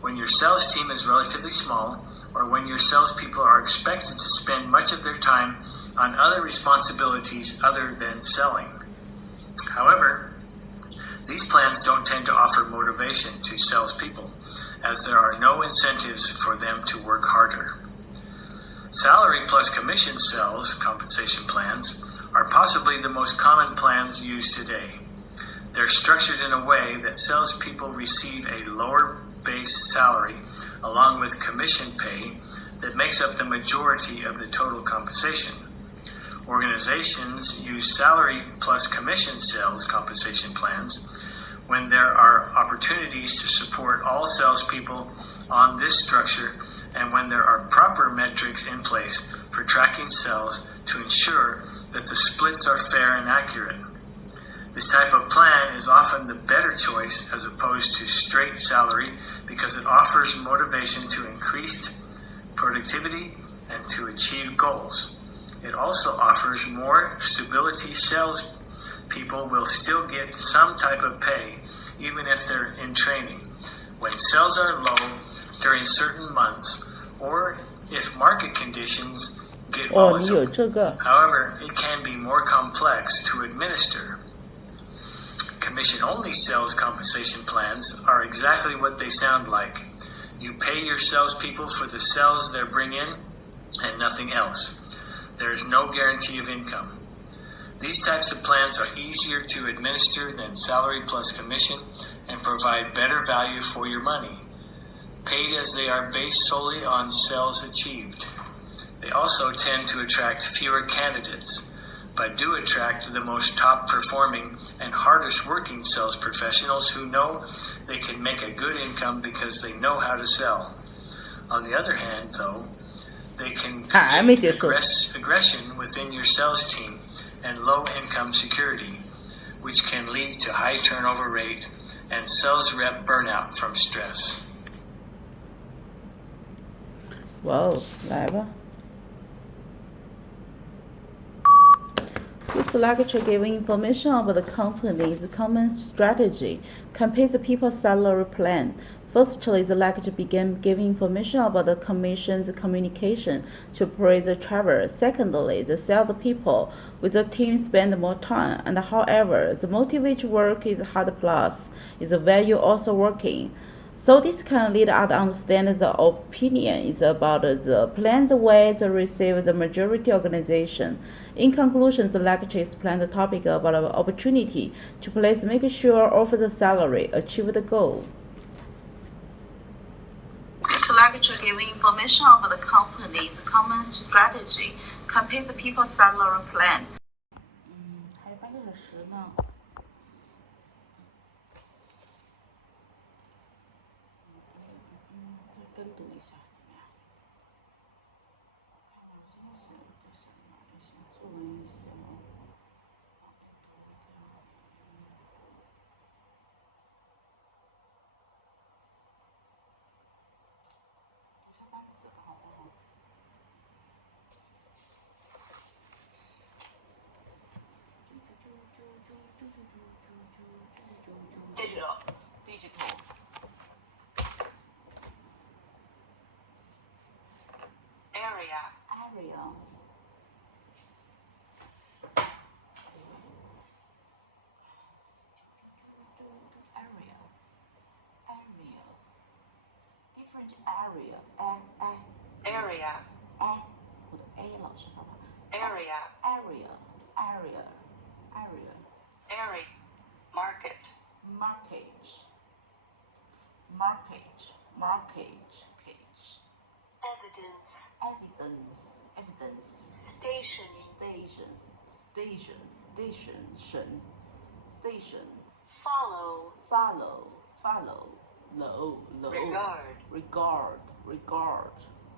when your sales team is relatively small, or when your salespeople are expected to spend much of their time on other responsibilities other than selling. However, these plans don't tend to offer motivation to salespeople, as there are no incentives for them to work harder. Salary plus commission sales compensation plans are possibly the most common plans used today. They're structured in a way that salespeople receive a lower base salary along with commission pay that makes up the majority of the total compensation. Organizations use salary plus commission sales compensation plans when there are opportunities to support all salespeople on this structure and when there are proper metrics in place for tracking sales to ensure that the splits are fair and accurate. This type of plan is often the better choice as opposed to straight salary because it offers motivation to increased productivity and to achieve goals. It also offers more stability. Sales people will still get some type of pay even if they're in training. When sales are low during certain months or if market conditions get volatile. However, it can be more complex to administer. Commission-only sales compensation plans are exactly what they sound like. You pay your salespeople for the sales they bring in and nothing else. There is no guarantee of income. These types of plans are easier to administer than salary plus commission and provide better value for your money, paid as they are based solely on sales achieved. They also tend to attract fewer candidates, but do attract the most top performing and hardest working sales professionals who know they can make a good income because they know how to sell. On the other hand, though, they can create aggression within your sales team and low income security, which can lead to high turnover rate and sales rep burnout from stress. Wow, 来吧。This lecture gives information about the company's common strategy, compares the people's salary plan. Firstly, the lecture began giving information about the commission's communication to praise the traveler. Secondly, the sales people with the team spend more time, and however, the motivate work is hard plus, is the value also working. So this can lead us to understand the opinion is about the plan's way to receive the majority organization. In conclusion, the lecture explained the topic about the opportunity to place make sure offer the salary, achieve the goal. This lecture gives information about the company's common strategy, compares the people's salary plan. 还有半个小时呢。再跟读一下怎么样？看看真的是都想哪也想做完一些哦。读下单词好不好？Digital. Area. Area. Different area. Area. 我的 A 老师发吧。Area. area, market, market, market, market, cage, evidence, evidence, evidence, station, station, station, station, station, follow, follow, follow, low, low, regard, regard, regard,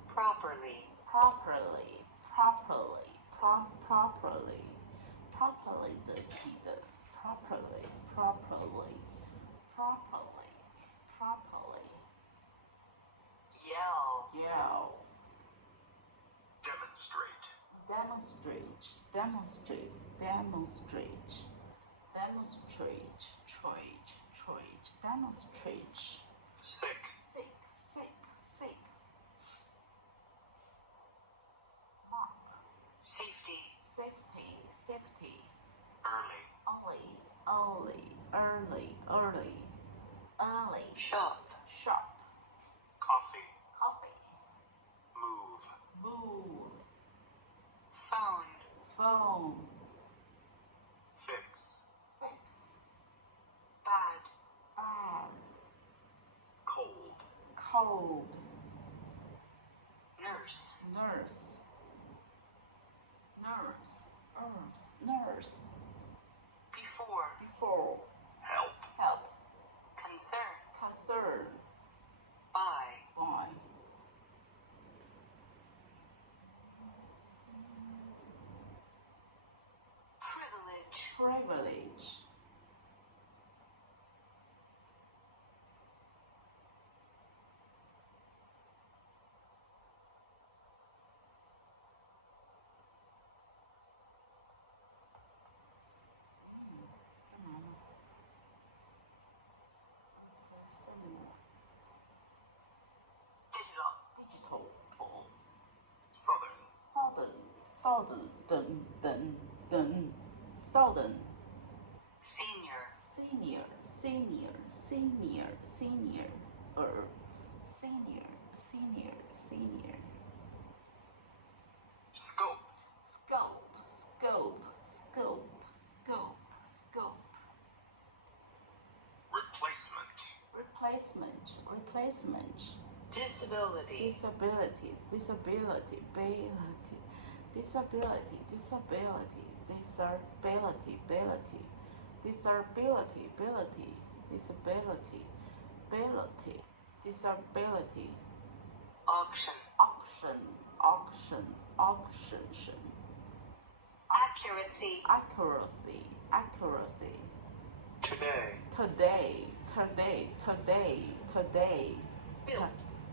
properly, properly, properly, properly, properly 的记得 properly, properly, properly, properly, yell, yell, Demonstrate. demonstrate, demonstrate, demonstrate, demonstrate, trade, trade, demonstrate, Sick. sick, sick, sick, safety, safety, safety, Early. early, early, early, early, early, shop, shop, Coffee. coffee, Move. move, phone, phone, Fix. fix, bad, bad, Cold. cold, nurse, nurse, nurse, nurse, nurse, before, before, Help. help, concern, concern, by, by, privilege, privilege, digital, digital, Southern. southern, southern, dun, southern, senior, senior, senior, senior, senior, senior, senior, senior, Scope. scope, scope, scope, scope, scope, Replacement. replacement, replacement, disability, disability, disability, ability, disability, disability, disability, ability, disability, ability, disability, ability, disability, auction, auction, auction, auction, accuracy, accuracy, accuracy, Today. today, today, today, today, build,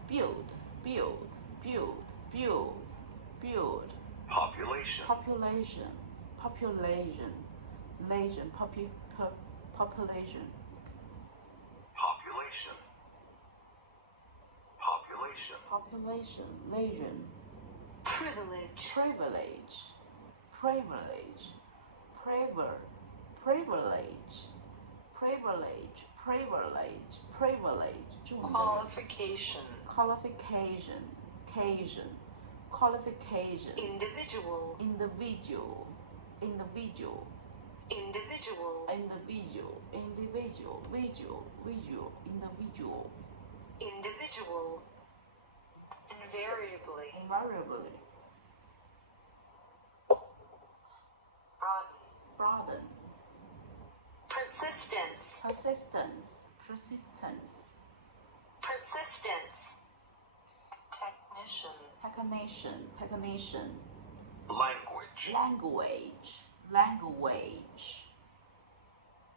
build, build, build, build, build, Population. population, population, population, population, Population. Population. population, legion, privilege, privilege, privilege, privilege, privilege, privilege, privilege, privilege, 注意 qualification, qualification, occasion, qualification, individual, individual, individual, individual, individual, individual, visual, visual, individual, individual, invariably, invariably, broaden, broaden, persistence, persistence, persistence, persistence, technician, technician, technician, Language. language, language,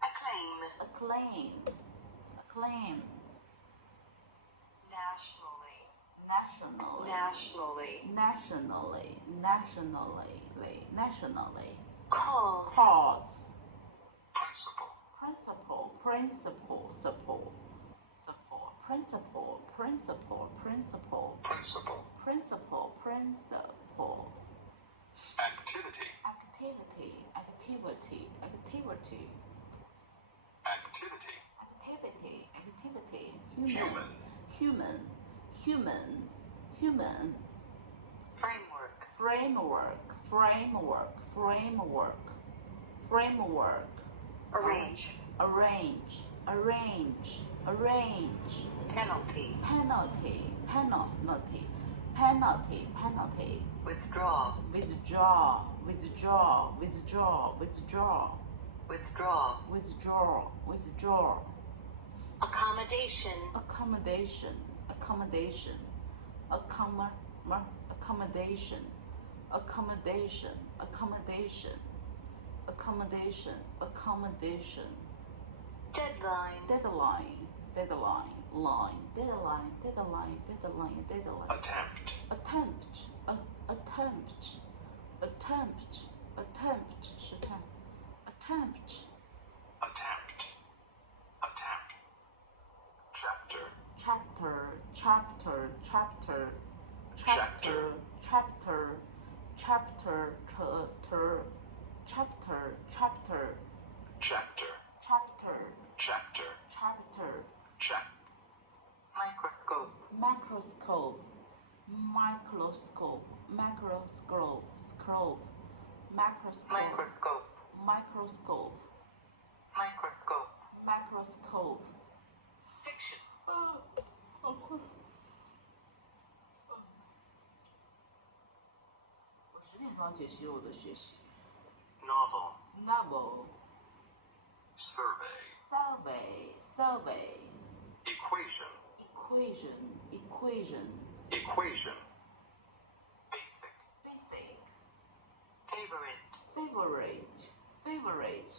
acclaim, acclaim, acclaim, nationally, nationally, nationally, nationally, nationally, nationally, cause, cause, Principle. principle, principle, support, support, principle, principle, principle, Principle. principle, principle, Activity. activity, activity, activity, Activity. activity, activity, Human. human, human, human, framework, framework, framework, framework, framework, arrange, arrange, arrange, arrange, penalty, penalty, penalty, penalty, penalty, withdraw, withdraw, withdraw, withdraw, withdraw, withdraw, withdraw, withdraw, accommodation, accommodation, accommodation, accommodation, accommodation, accommodation, accommodation, accommodation, deadline, deadline, deadline, line, deadline, deadline, deadline, deadline, attempt, attempt, attempt, attempt, attempt, 试探 attempt, attempt, attempt, chapter, chapter, chapter, chapter, chapter, chapter, chapter, chapter, chapter, chapter, chapter, chapter, chapter, chapter, microscope, macroscope, microscope, macroscope, scope, macroscope, microscope, microscope, microscope, macroscope. fiction, 好困。我10点钟解析我的学习。 novel, Novel, survey, survey, survey, equation, equation, equation, equation, basic, basic, favorite, favorite, favorite,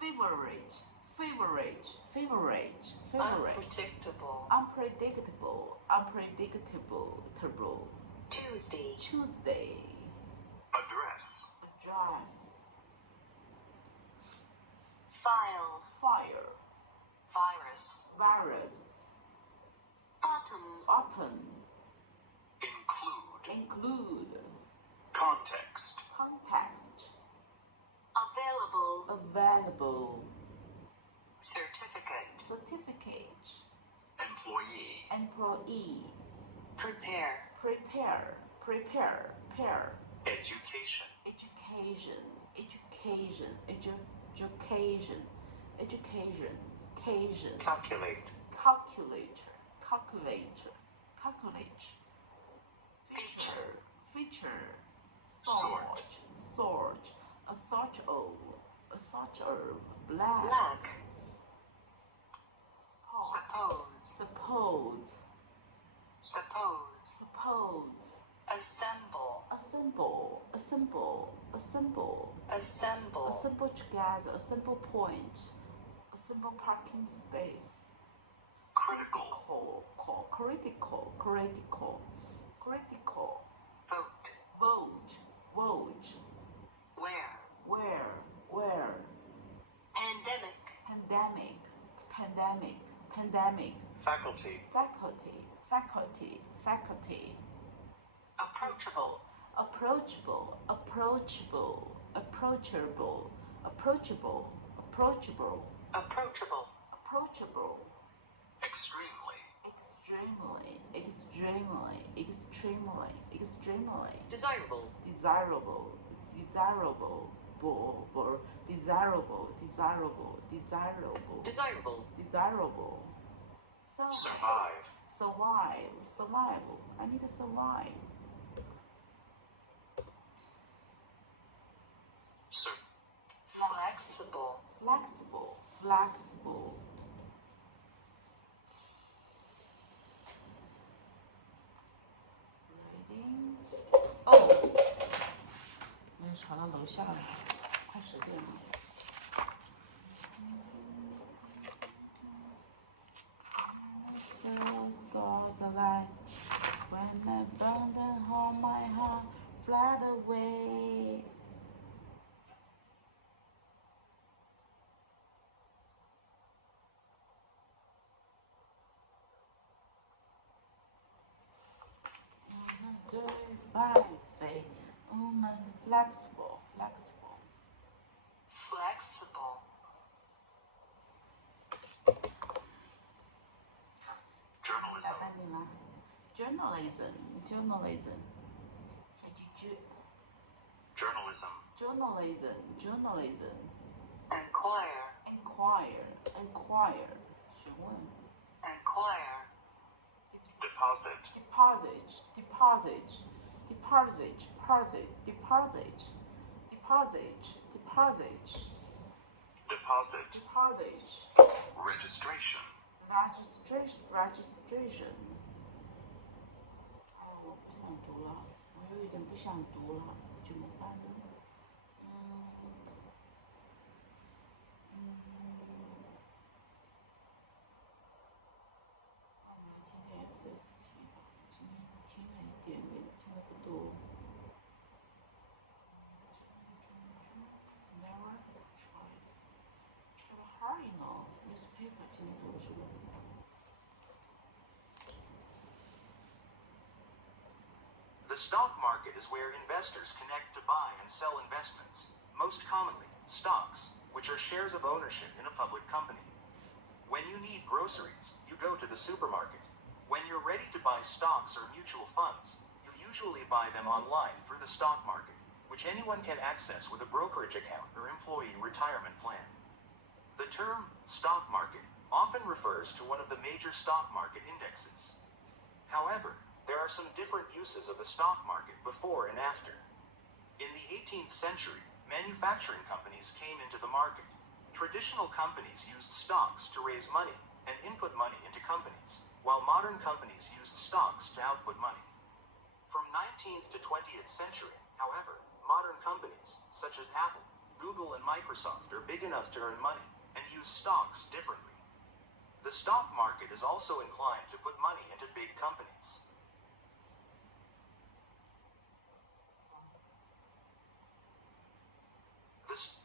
favorite, favorite, favorite, favorite, unpredictable, unpredictable, unpredictable, Tuesday, Tuesday, address, address, file, fire, virus, virus, autumn, autumn, include, include, context, context, available, available, certificate, certificate, employee, employee, prepare, prepare, prepare, pair, education, education, education, education, education, occasion, calculate, calculator, calculator, calculate, feature, feature, sort, sort, a sort of, black, black, suppose, suppose, suppose, assemble, assemble, assemble, assemble, assemble, assemble together, assemble point, assemble parking space, critical, critical, critical, critical, vote, vote, where, where, pandemic, pandemic, pandemic, pandemic, faculty, faculty, faculty, faculty, approachable, approachable, approachable, approachable, approachable, approachable, approachable, approachable, extremely, extremely, extremely, extremely, extremely, desirable, desirable, desirable, desirable, desirable, desirable, desirable, desirable, survive, survive, survival. I need to survive. flexible, Flexible, flexible. Reading.哦，我又传到楼下了，快10点了。First saw the light when I burned the hole, my heart fled away. Flexible, flexible. flexible, journalism, journalism,小菊菊。journalism, journalism, journalism, Inquire. Inquire. Inquire. 询问。 Inquire. Deposit. Deposit. Deposit. Deposit. Deposit. Deposit. Deposit. Deposit. Deposit. Deposit. Registration. Registration. Registration. 哎，我不想读了，我有一点不想读了，怎么办呢？我们来听听 SST 吧，今天听了一点点，听得不多。Never tried hard enough. Newspaper 听得多是吧？ The stock market is where investors connect to buy and sell investments, most commonly, stocks, which are shares of ownership in a public company. When you need groceries, you go to the supermarket. When you're ready to buy stocks or mutual funds, you usually buy them online through the stock market, which anyone can access with a brokerage account or employee retirement plan. The term stock market often refers to one of the major stock market indexes. However, there are some different uses of the stock market before and after. In the 18th century, manufacturing companies came into the market. Traditional companies used stocks to raise money and input money into companies, while modern companies used stocks to output money. From 19th to 20th century, however, modern companies, such as Apple, Google, and Microsoft, are big enough to earn money and use stocks differently. The stock market is also inclined to put money into big companies. The stock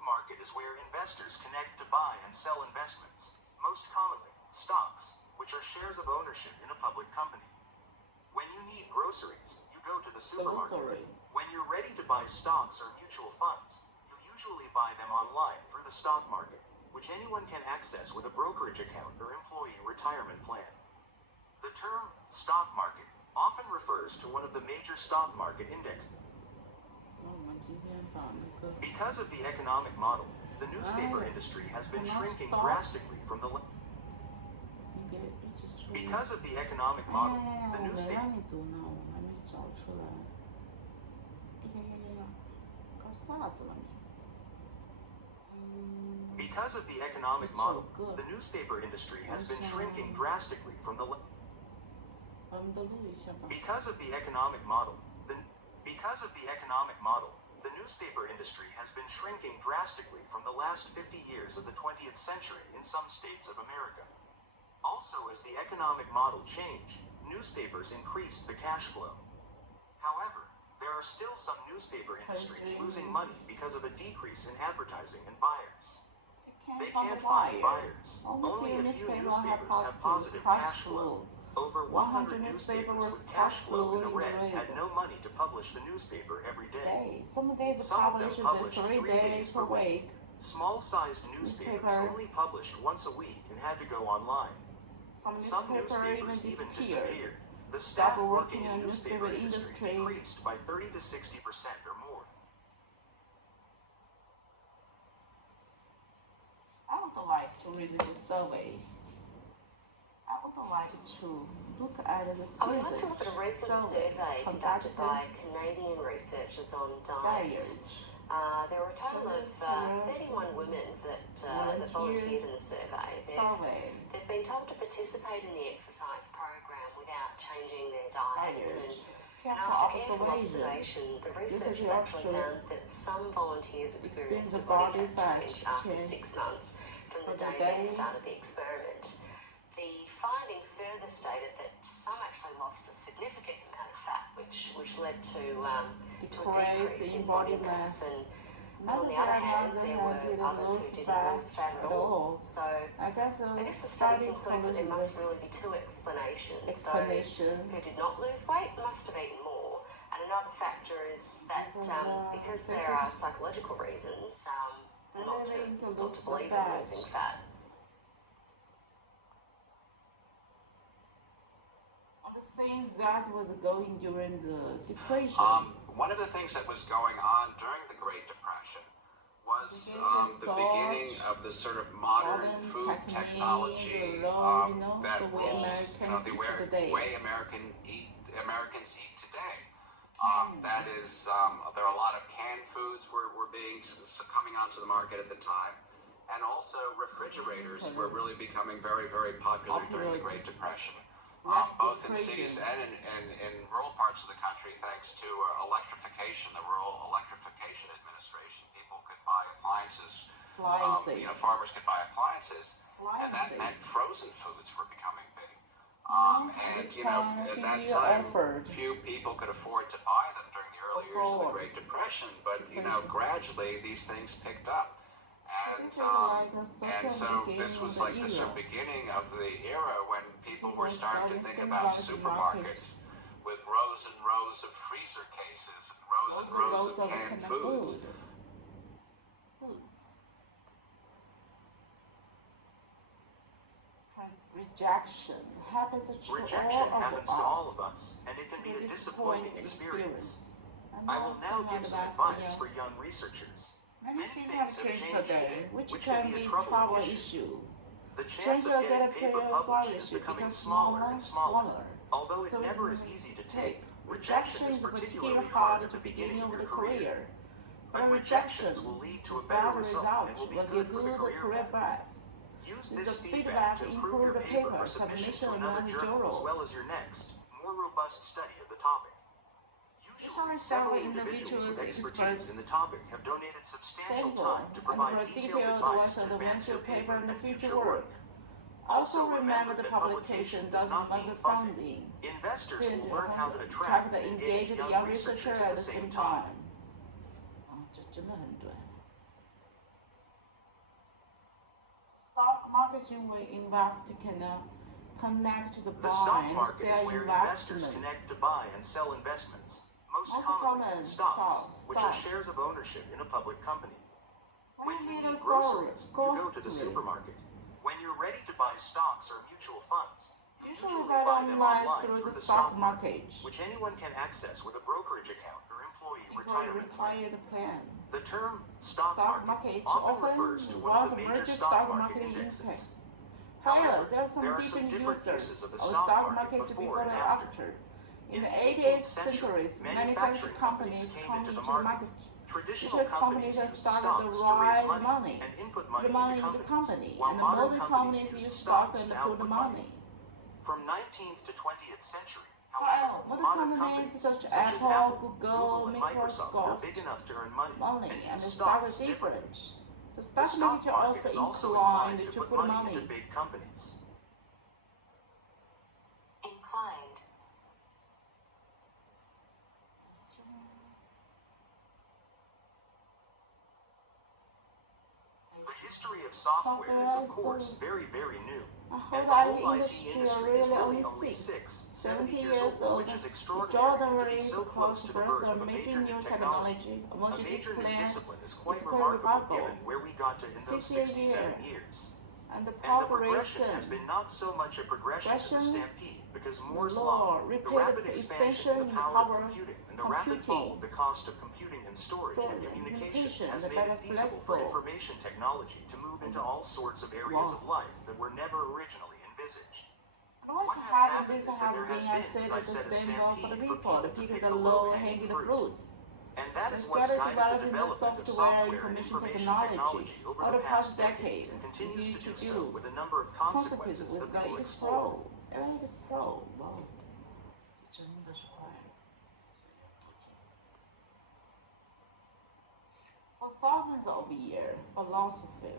market is where investors connect to buy and sell investments, most commonly, stocks, which are shares of ownership in a public company. When you need groceries, you go to the supermarket. When you're ready to buy stocks or mutual funds, you usually buy them online through the stock market, which anyone can access with a brokerage account or employee retirement plan. The term stock market often refers to one of the major stock market indexes. Because of the economic model, the newspaper industry has been shrinking drastically from the Because of the economic model, the newspaper Because of the economic model, the newspaper industry has been shrinking drastically from the Because of the economic model, the newspaper industry has been shrinking drastically from the last 50 years of the 20th century in some states of America. Also, as the economic model changed, newspapers increased the cash flow. However, there are still some newspaper industries losing money because of a decrease in advertising and buyers. They can't find buyers. Only a few newspapers have positive cash flow. Over 100 newspapers with cash flow in the red had no money to publish the newspaper every day. Some of them published 3 days per week. Small-sized newspapers only published once a week and had to go online. Some newspapers even disappeared. The staff working in newspaper industry decreased by 30 to 60% or more. I would like to read the survey. I would like to look at the I would like to look at a recent survey conducted by Canadian researchers on diet. There were a total of 31 women that volunteered in the survey. They've been told to participate in the exercise program without changing their diet. And after careful observation, the researchers actually found that some volunteers experienced a body fat change after 6 months from the day they started the experiment. The finding further stated that some actually lost a significant amount of fat, which led to a decrease in body mass. And on the other hand, there were others who didn't lose fat at all. So I guess the study concludes that there must really be two explanations. Those who did not lose weight must have eaten more. And another factor is that because there are psychological reasons not to believe in losing fat. Things that was going during the Depression. One of the things that was going on during the Great Depression was sort of modern food technology that rules, the way Americans eat today. That is, there are a lot of canned foods were coming onto the market at the time, and also refrigerators were really becoming very, very popular during the Great Depression, both in cities and in rural parts of the country, thanks to electrification, the Rural Electrification Administration. People could buy appliances. Farmers could buy appliances, and that meant frozen foods were becoming big. At that time, few people could afford to buy them during the early years of the Great Depression, but, gradually these things picked up. And so this was like the sort of beginning of the era when people were starting to think about supermarkets with rows and rows of freezer cases and rows of canned foods. Rejection happens to all of us, and it can be a disappointing experience. I will now give some advice for young researchers. Many things have changed today, which can be a trouble issue. The chance of getting paper published is becoming smaller and smaller. Although it never is easy to take, rejection is particularly hard at the beginning of your career. But rejections will lead to a better result and will be good for the career path. Use this feedback to improve your paper for submission to another journal as well as your next, more robust study of the topic. Usually, several individuals with expertise in the topic have donated substantial time to provide detailed advice to advance your paper and future work. Also remember that publication does not mean funding. Investors will learn how to attract and engage young researchers at the same time. Stock market will invest connect to the stock buy and market is sell where investments. investors connect to buy and sell investments. Most commonly, stocks, which are shares of ownership in a public company. When you need groceries, you go to the supermarket. When you're ready to buy stocks or mutual funds, you usually buy them online through the stock market, which anyone can access with a brokerage account or employee retirement plan. The term stock market often refers to one of the major stock market indexes. However, there are some different uses of the stock market before and after. In the 18th century, manufacturing companies came into the market. Traditional companies used stocks to raise money and input money into companies, while modern companies use stocks to output money. From 19th to 20th century, however, modern companies such as Apple, Google, and Microsoft are big enough to earn money and use stocks differently. The stock market is also inclined to put money into big companies. Inclined. The history of software is, of course, very, very new. And the whole whole IT industry is really only 70 years old, which is extraordinary to be so close to the birth of a major new technology. A major new discipline is quite remarkable given where we got to in those 67 years. And the progression has been not so much a progression as a stampede, because Moore's law, the rapid expansion of the power of computing, and the rapid fall of the cost of computing and storage and communications has made it feasible for information technology to move into all sorts of areas of life that were never originally envisaged. What has happened is that there has been, as I said, a stampede for people to pick the low-hanging fruit. And that is what's guided the development of software and information technology over the past decades and continues to do so with a number of consequences that we will explore.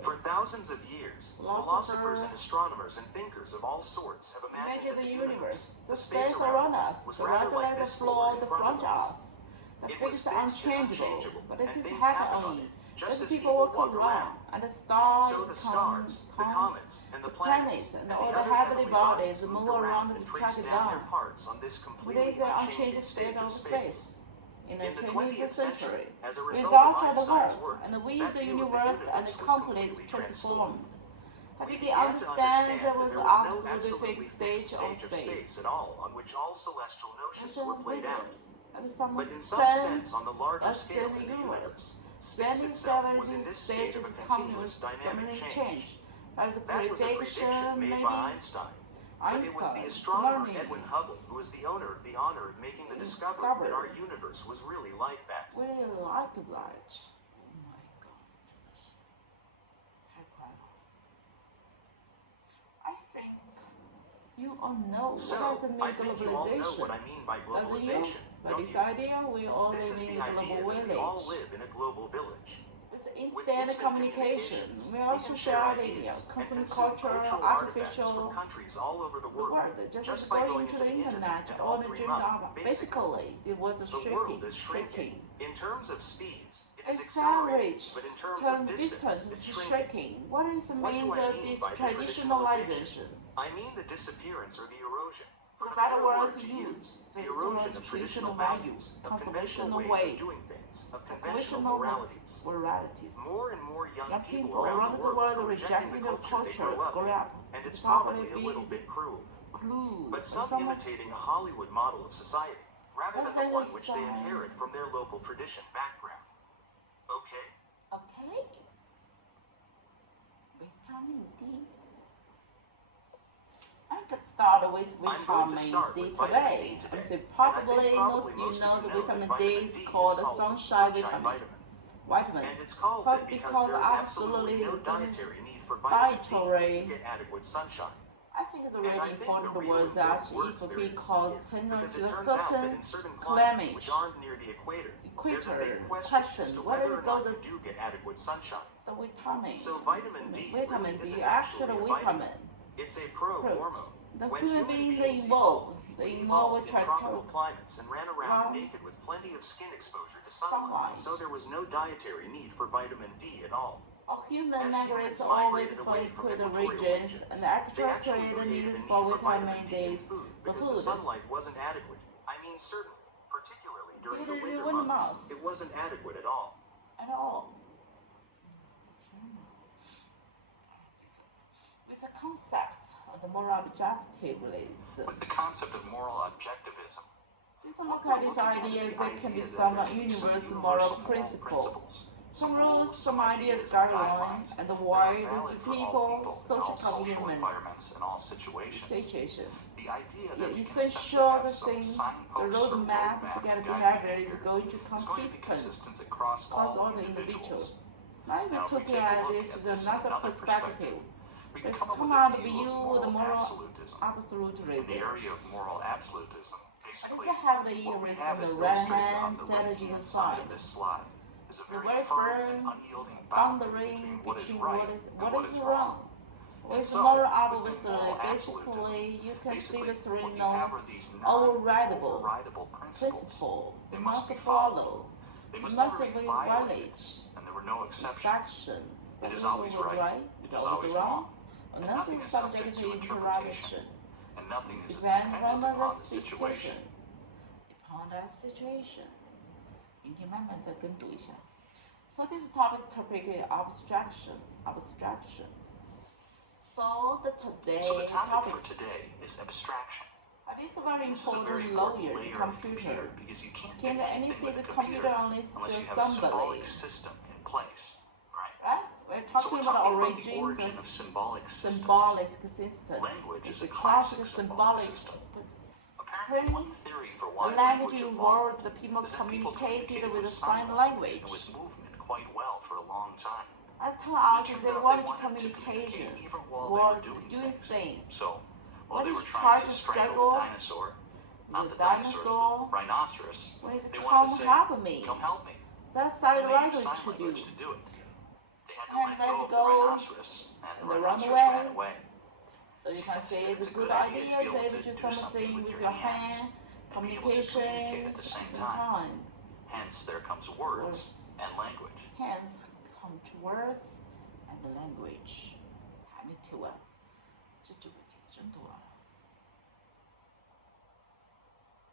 For thousands of years, philosophers and astronomers and thinkers of all sorts have imagined that the universe, the space around us, was rather like this floor in front of us. It was fixed and unchangeable, and things happen on it, just as people walk around. So the stars, the comets, and the planets, and the other heavenly bodies move around and trace down their parts on this completely unchanging stage of space. In the 20th century, as a result of Einstein's work, that view of the universe was completely transformed. We began to understand that there was no absolutely fixed stage of space at all on which all celestial notions were played out. But in some sense, on the larger scale in the universe, Space itself was in this state of a continuous dynamic change. That was a prediction made by Einstein. But it was the astronomer Edwin Hubble who was the honor of making the discovery that our universe was really like that. Really like that. Oh my god. I think you all know what does it mean I think you all know what I mean by globalization. By this idea, we all This live is in the a idea global that we village. all live in a global village. With instant communication, we also share ideas, consume cultural, artifacts artificial from countries all over the world. just by going going into the internet and or the altering dream up. Basically, it was a The world is shrinking. In terms of speeds, it is accelerating, but in terms of distance, it's shrinking. What is the What mean do I of mean this by the traditionalization? I mean the disappearance or the erosion. For the better better word words to used, use, the erosion of traditional values, of conventional ways of doing things, of conventional moralities. More and more young people around the world are rejecting the culture they grew up in, and it's probably a little bit cruel. But some imitating a Hollywood model of society, rather than the one which they inherit from their local tradition background. Okay? Okay. Vitamin D. I could start with vitamin D today. So probably most of you know the vitamin D is called sunshine vitamin. And it's called that because there is absolutely no dietary need for vitamin D to get adequate sunshine. I think it's really important the word that if because because to it a turns out that certain in certain climates climate, which aren't near the equator, there's a big question as to whether or not you do get adequate sunshine. the vitamin. So vitamin D Vitamin really D isn't actually actually a vitamin. It's a pro-hormone. The When human human beings beings evolved. we They evolved in evolved tropical climates and ran around Well, naked with plenty of skin exposure to sunlight, so there was no dietary need for vitamin D at all. a human As migrates humans always migrated for away from equator equatorial regions, and the they actual actually created created needs a need for for vitamin vitamin D D in is food the because the food. sunlight wasn't adequate. I mean, certainly, particularly during the Because winter winter months, months. it wasn't adequate at all. At all. With the concept of the moral objectively, With the concept of moral objectivism, these look at these ideas that can be some universal moral principles. Some rules, some ideas, guidelines, and why valid with for all people, in all social social commitments, environments, and all situations. The idea that we can essential essentially have the some thing, the signposts or roadmap roadmap to to get guide behavior behavior is going to is going to be consistent consistent across across all all the individuals. individuals. Now Now, we're if we looking take a at look this at is this another another perspective. we can Let's come up come with out a of view view of the moral moral absolutism. In absolutism. the area of moral absolutism, basically, Let's have the what we earrings have on is the right illustrated on hand, the strategy right-hand and side side. of this slide. Is a The very very firm firm and unyielding boundary boundary between what is between right and what is wrong. With so, moral within moral absolutism, absolutism, basically, you can see basically, the three what you known have are these overridable non-overridable principles. principle. They You must must be follow. They You must must never be be violated, violated. and there were no exceptions. Distraction. It is always right, it is always wrong, and nothing is subject to interpretation, and nothing is Depends dependent on upon the the situation. Upon that situation. 明天慢慢再跟读一下。So this topic is abstraction. Abstraction. So the topic for today is abstraction. It is a very This is a very important important layer layer to of computer because you can't do Can anything anything with a the computer computer only unless you just have a somebody. symbolic system in place. Right? We're So talking we're about talking the about the origin of symbolic systems. symbolic system. Language is a It's classic symbolic symbolic system. system. Apparently, one theory for why Language language involved evolved the people is that people communicated with sign sign language. and with movement quite well for a long time. And turn out It turned they out wanted to communication communicate even while they were or doing things. things. So, while When they you were try trying to to strangle struggle the dinosaur, not the the dinosaurs, dinosaur, the rhinoceros, when it's they come wanted to say, help me. come help me. That's And sign they used sign language to do. language to do it. They had to And let let go it of the go, rhinoceros, and the and they run rhinoceros away. ran away. So you So can it's say it's a good idea idea to be able to to do do something something with with your your hands hand, and be able to communicate at the same time. time. Hence, there comes words and language. Hands come to words and the language. 还没听完，这个题真多啊。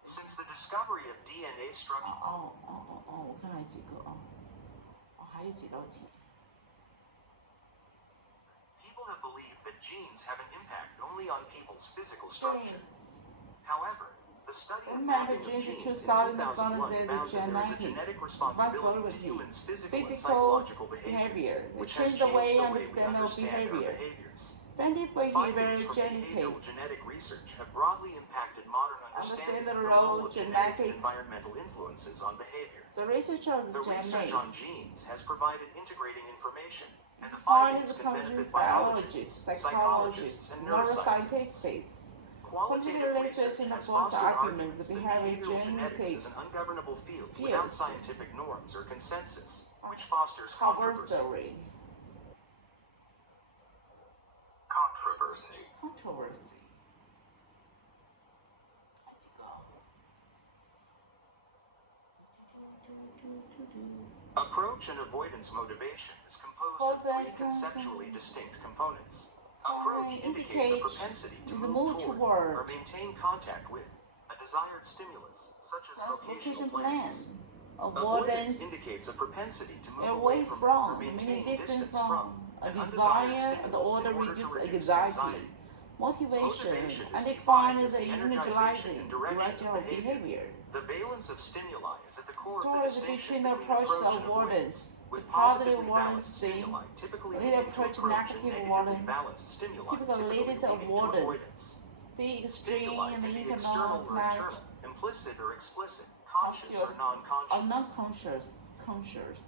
Since the discovery of DNA structure. 我看到几个还有几道题。 People have believed that genes have an impact only on people's physical structure. However, The study of mapping of genes in 2001 found that there is a genetic responsibility to humans' physical and psychological behaviors, which has changed the way we understand our behaviors. Findings from behavioral genetic research have broadly impacted modern understanding of the role of genetic and environmental influences on behavior. The research on genes has provided integrating information, and the findings can benefit biologists, psychologists, and neuroscientists. Qualitative research has fostered arguments that behavioral genetics is an ungovernable field without scientific norms or consensus, which fosters controversy. Controversy. Approach and avoidance motivation is composed of three conceptually distinct components. Approach indicates a propensity to move toward or maintain contact with a desired stimulus, such as vocational plans. Avoidance indicates a propensity to move away from or maintain distance from an undesired stimulus in order to reduce anxiety. Motivation undefined as the energization and direction of behavior. The valence of stimuli is at the core of the distinction between approach and avoidance, with positively balanced stimuli typically leading to approach and negatively balanced stimuli typically leading to avoidance. Stimuli can be external or internal, implicit or explicit, conscious or non-conscious. Conscious.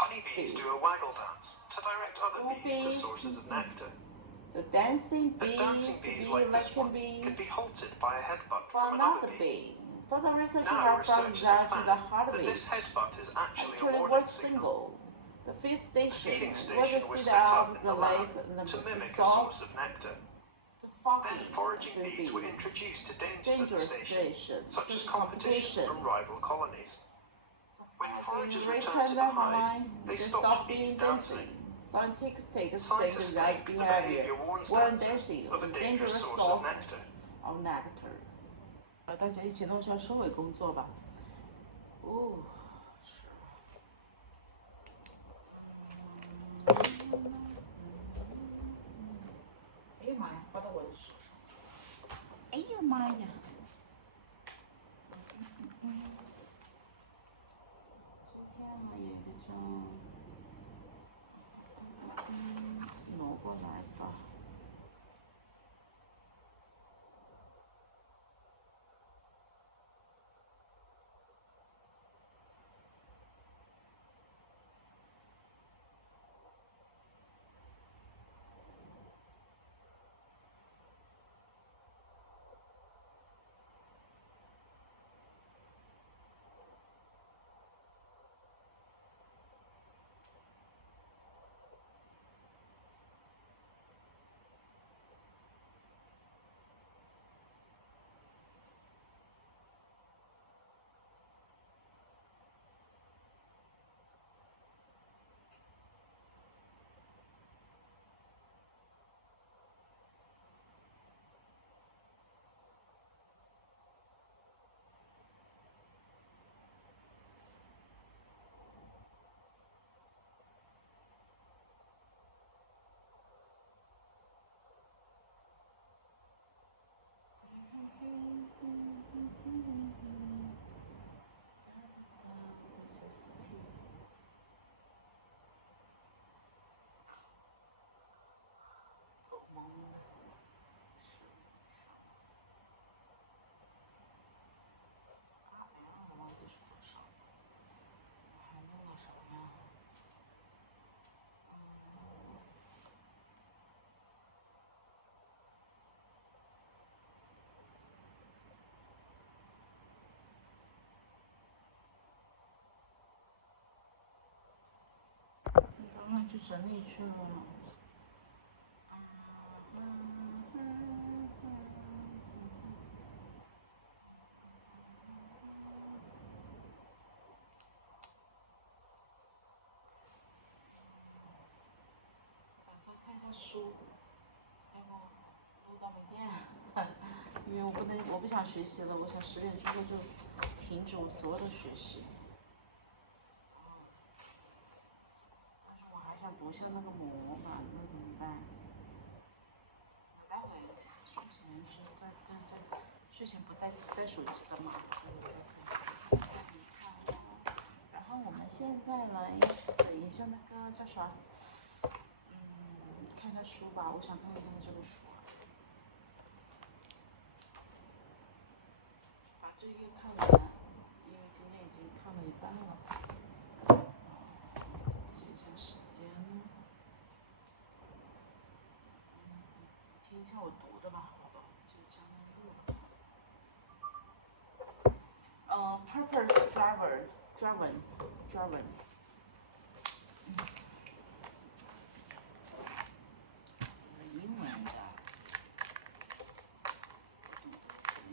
Honeybees do a waggle dance to direct other bees to sources of nectar. The dancing bees like this one can be halted by a headbutt from another another bee. For the researchers Now have found researchers have found that the this headbutt is actually a actually warning works signal. The feed The station feeding station was set up in the lab to mimic a source of nectar. Then foraging bees were introduced to dangers at the station, such as competition from rival colonies. When foragers returned to the hive, they stopped bees dancing. Scientists think the behavior warns dancers of a dangerous source of nectar. 大家一起弄一下收尾工作吧。哦，是。哎呀妈呀，滑到我的手上！哎呀妈呀！昨天还有一张，挪过来吧。刚刚去整理去了。打算看一下书，要不录到没电，因为我不想学习了，我想10点之后就停止我所有的学习。上那个模板，那怎么办？不带来的，之前是在之前不带手机的嘛，所以才可以看。然后我们现在来等一下那个叫啥？看一下书吧，我想看一下这本书。把这个看完，因为今天已经看了一半了。记一下时间。听一下我读的吧，好吧，就加那个。Purpose driven。英文的，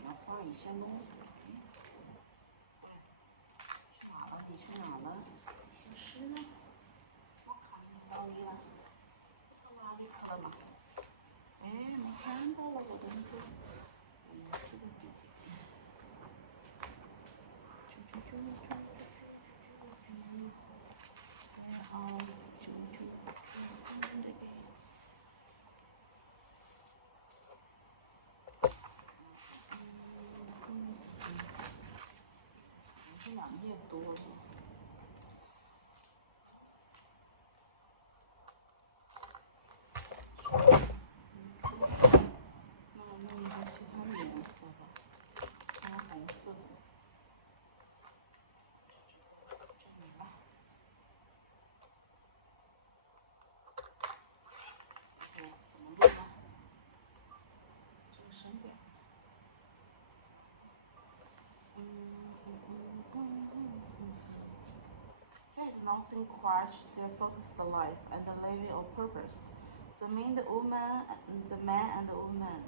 要画一下喽。去哪了？你去哪了？消失了？我看不到你了，到哪里去了嘛？哎，没看到了我的那个银色的笔。还好，这2页多了。那我弄一下其他的颜色吧，加红色的。这里吧。怎么录呢？这个省点。There is nothing quite their focused life and the living of purpose. The man, the woman, the man and the woman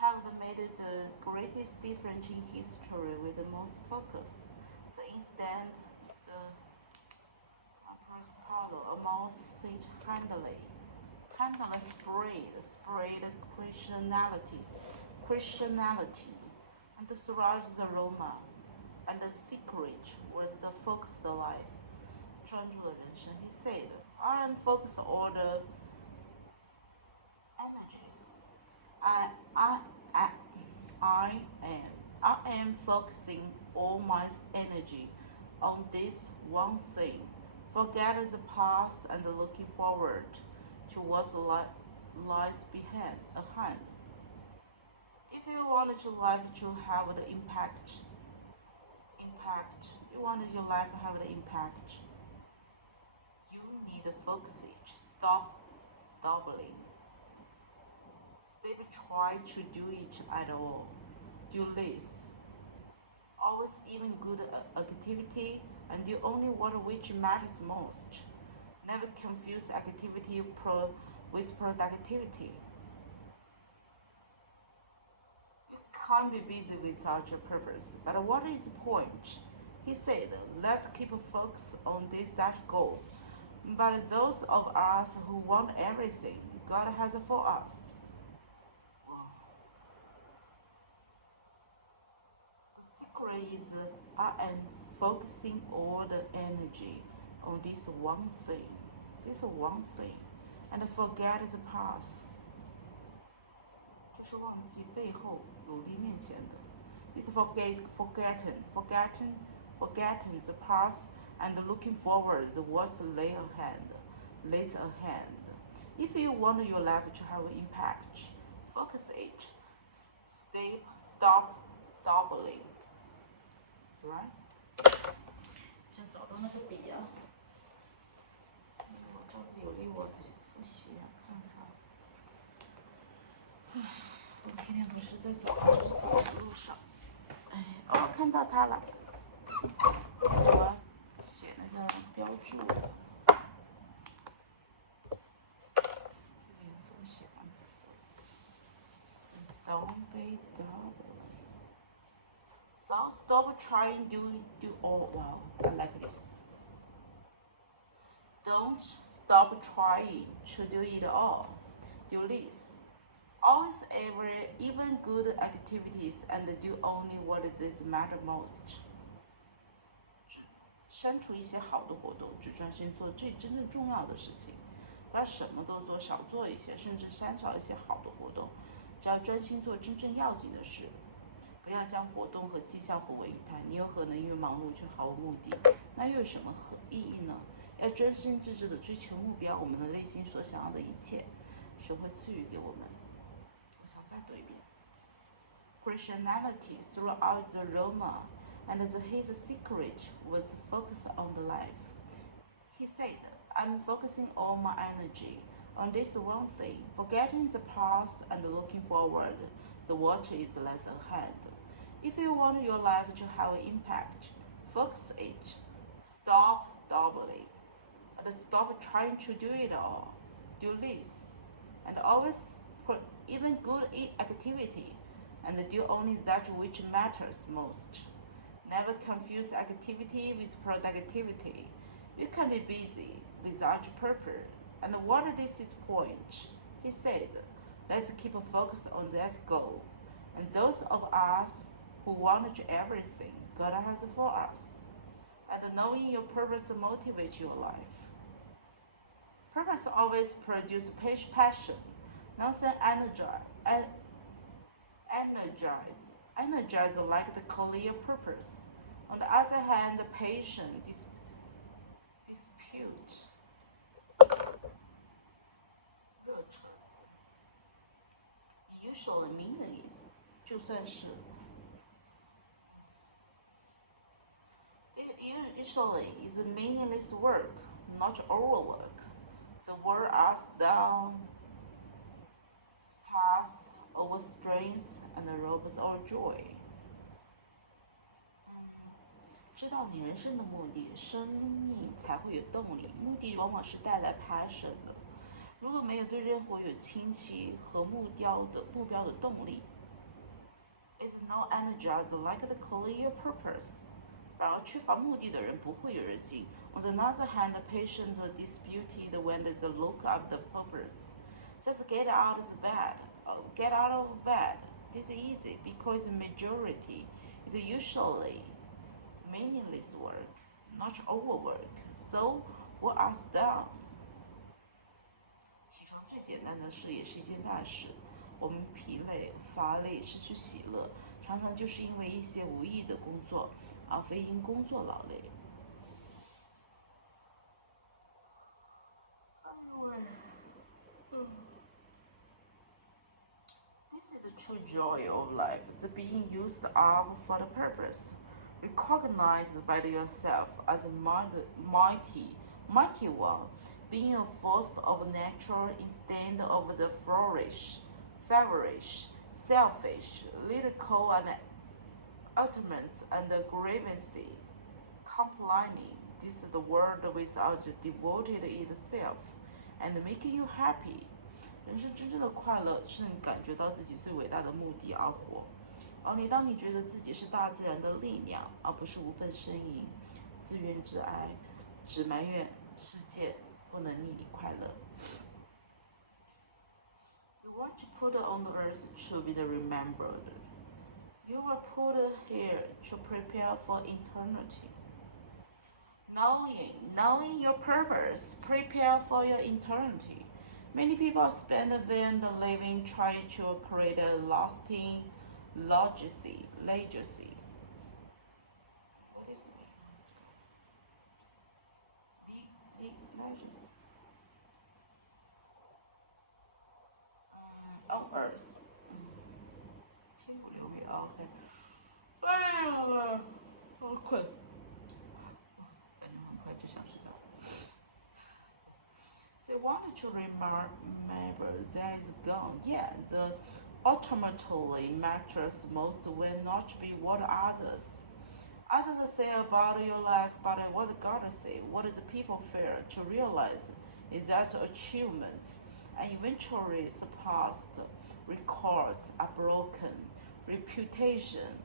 have made the greatest difference in history with the most focus. The incident, the first follow, almost single-handedly spread Christianity, and throughout the Roma, and the secret was the focused life. 专注的人生 He said, I am focused on the energies. I am focusing all my energy on this one thing. Forget the past and looking forward to what lies ahead. If you want your life to have the impact, you want your life to have the impact, you need to focus it. Stop doubling. Stop trying to do it at all. Do less. Always even good activity and do only what which matters most. Never confuse activity with productivity. You can't be busy without your purpose. But what is the point? He said, let's keep focus on that goal. But those of us who want everything God has for us, the secret is I am focusing all the energy on this one thing, and forget the past. 就是忘记背后，努力面前的。It's forgetting the past and looking forward to what lays ahead. If you want your life to have impact, focus it. Stop doubling. That's right. 想找到那个笔啊！我这次有力我复习啊，看看。我天天不是在走的路上。哎，哦，看到它了。我要写那个标注。颜色我喜欢紫色。Don't be doubling. So stop trying to do all well. I like this. Don't stop trying to do it all. Do this. Always even good activities and do only what does matter most. 删除一些好的活动，只专心做最真正重要的事情。不要什么都做，少做一些，甚至删少一些好的活动，只要专心做真正要紧的事。不要将活动和绩效混为一谈，你有可能因为忙碌却毫无目的，那又有什么意义呢？要专心致志地追求目标，我们的内心所想要的一切，神会赐予给我们。我想再读一遍。Christianity throughout the Roma, and his secret was focus on the life. He said, I'm focusing all my energy on this one thing, forgetting the past and looking forward. The watch is less ahead. If you want your life to have an impact, focus it. Stop doubling. And stop trying to do it all. Do this. And always put even good activity and do only that which matters most. Never confuse activity with productivity. You can be busy without purpose. And what is his point? He said, let's keep a focus on that goal. And those of us who want everything God has for us. And knowing your purpose motivates your life. Purpose always produces passion. Nothing energize like the clear purpose. On the other hand, the passion dispute. 热忱 usually meaningless， 就算是 usually is meaningless work, not overwork. The world asks down, pass over strength and robs our joy. 知道你人生的目的，生命才会有动力。目的往往是带来 passion 的。如果没有对生活有清晰和目标的动力 ，it's no energized like the clear purpose。反而缺乏目的的人不会有韧性。On the other hand, the patient disputed when the look of the purpose. Just get out of bed. Get out of bed. This is easy because the majority is usually meaningless work, not overwork. So what is done? 起床最简单的事也是一件大事。我们疲累、乏累、失去喜乐，常常就是因为一些无意义的工作，而非因工作劳累。This is the true joy of life, the being used up for the purpose, recognized by yourself as a mighty one, being a force of nature instead of the feverish, selfish, lyrical and ultimates and grievancy, complaining. This is the world without devoted itself and making you happy. 人生真正的快乐是你感觉到自己最伟大的目的而活，而当你觉得自己是大自然的力量，而不是无本呻吟、自怨自哀、只埋怨世界不能令你快乐。You want to put on the earth to be remembered. You were put here to prepare for eternity. Knowing your purpose, prepare for your eternity. Many people spend their living trying to create a lasting legacy. What is it? Legacy. On Earth. 千古留名 OK。哎呀，好困，感觉很快就想睡觉。They wanted to remember that is gone. Yeah, the ultimately matters most will not be what others say about your life, but what God say, what the people fail to realize is that achievements and eventually surpassed, records are broken, reputation,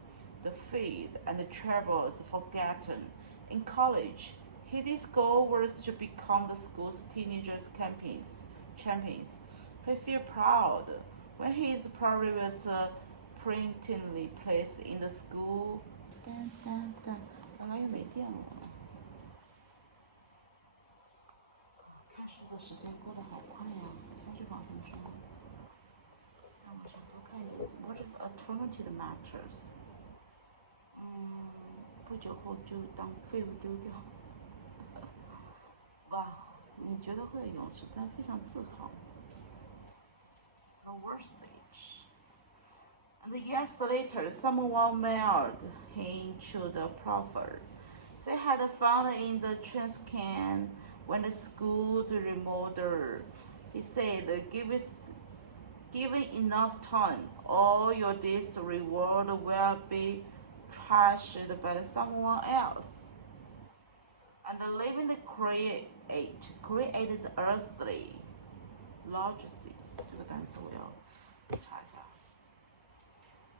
the faith and the troubles forgotten. In college, his goal was to become the school's teenagers' champions. He feel proud when his probably was prominently placed in the school. 刚刚又没电了。的时间过得好快呀！下句话怎么说？让我想多看一点。What if alternative matters？ 不久后就当废物丢掉。哇，你觉得会有勇士，但非常自豪。A worst age. And years later, someone mailed him to the prophet. They had found in the trash can when the school remodeled. He said, given enough time, all your days' reward will be trashed by someone else. And the living created earthly logic. 这个单词我要查一下。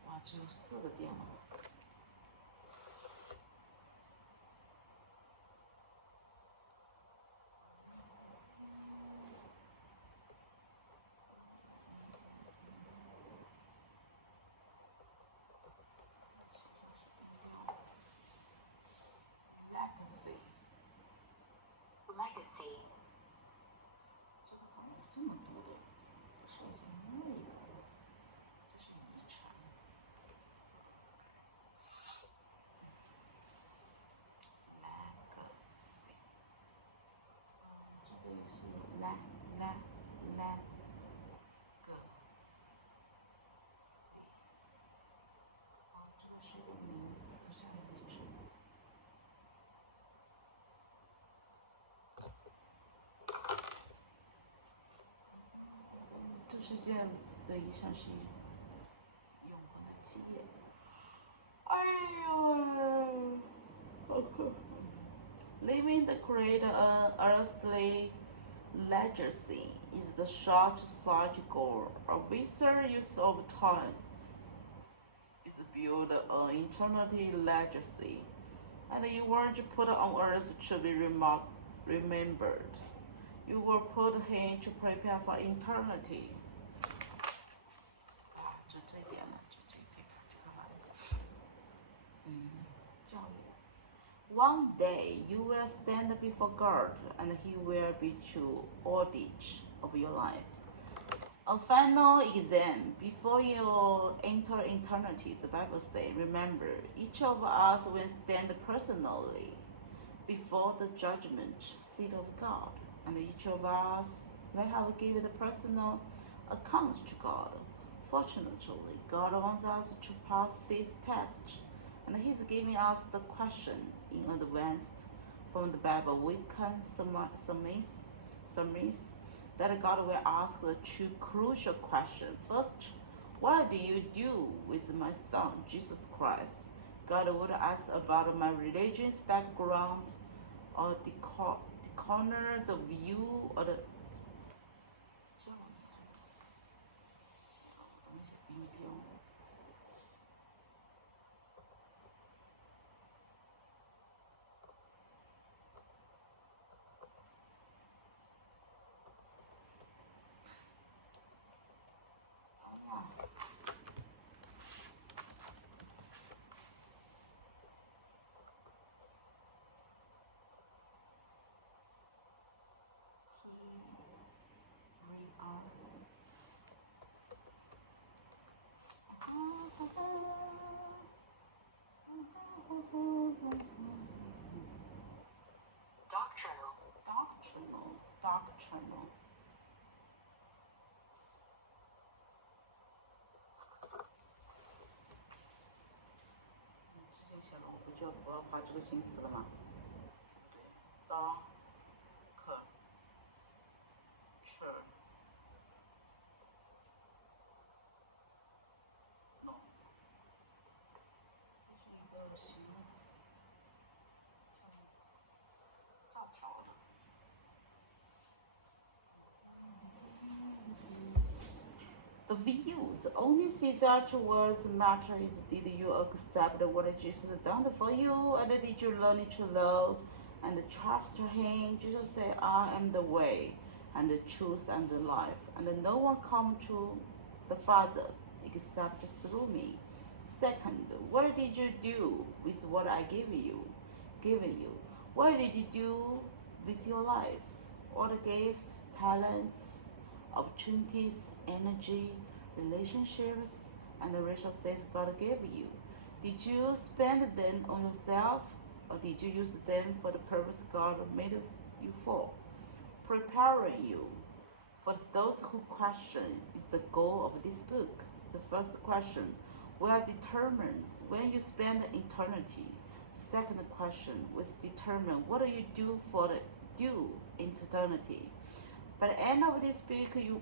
哇，只有4个电了。Legacy. 这个怎么有这么多的？首先另一个，这是遗传。Legacy. 这个也是legacy。这个是一个名词，下一个是。这世界的遗产是永恒的基业。哎呦！Living the creator an earthly legacy is the short-sighted goal. A wiser use of time is build an eternity legacy, and you weren't put on earth to be remembered. You were put here to prepare for eternity. 这边了，这边干嘛？教育。One day you will stand before God, and He will be true audit of your life. A final exam before you enter eternity, the Bible says. Remember, each of us will stand personally before the judgment seat of God, and each of us will have given a personal account to God. Fortunately, God wants us to pass this test, and He's giving us the question in advance from the Bible. We can surmise that God will ask the two crucial questions. First, what do you do with my son, Jesus Christ? God would ask about my religious background, or the corner, the view, or the doctrinal. 之前写了，我不就不要花这个心思了吗？对，doctrine。no， 这是一个形容词，教条的。The view, the only thing that words matter is, did you accept what Jesus done for you, and did you learn to love and trust Him? Jesus said, I am the way and the truth and the life, and no one comes to the Father except through me. Second, what did you do with what I given you? What did you do with your life? all the gifts, talents, opportunities, energy, relationships, and the resources God gave you. Did you spend them on yourself, or did you use them for the purpose God made you for? Preparing you for those who question is the goal of this book. The first question will determine when you spend eternity. The second question will determine what you do in eternity. By the end of this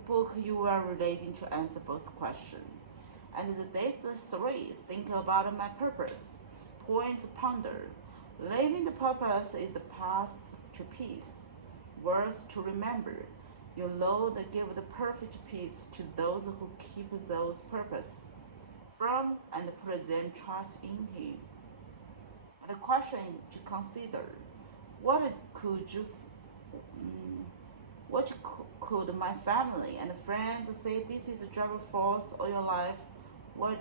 book, you are ready to answer both questions. And the day 3, think about my purpose. Point ponder. Living the purpose is the path to peace. Words to remember. Your Lord give the perfect peace to those who keep those purpose from and put them trust in Him. And the question to consider: What could my family and friends say? This is the driving force of your life. What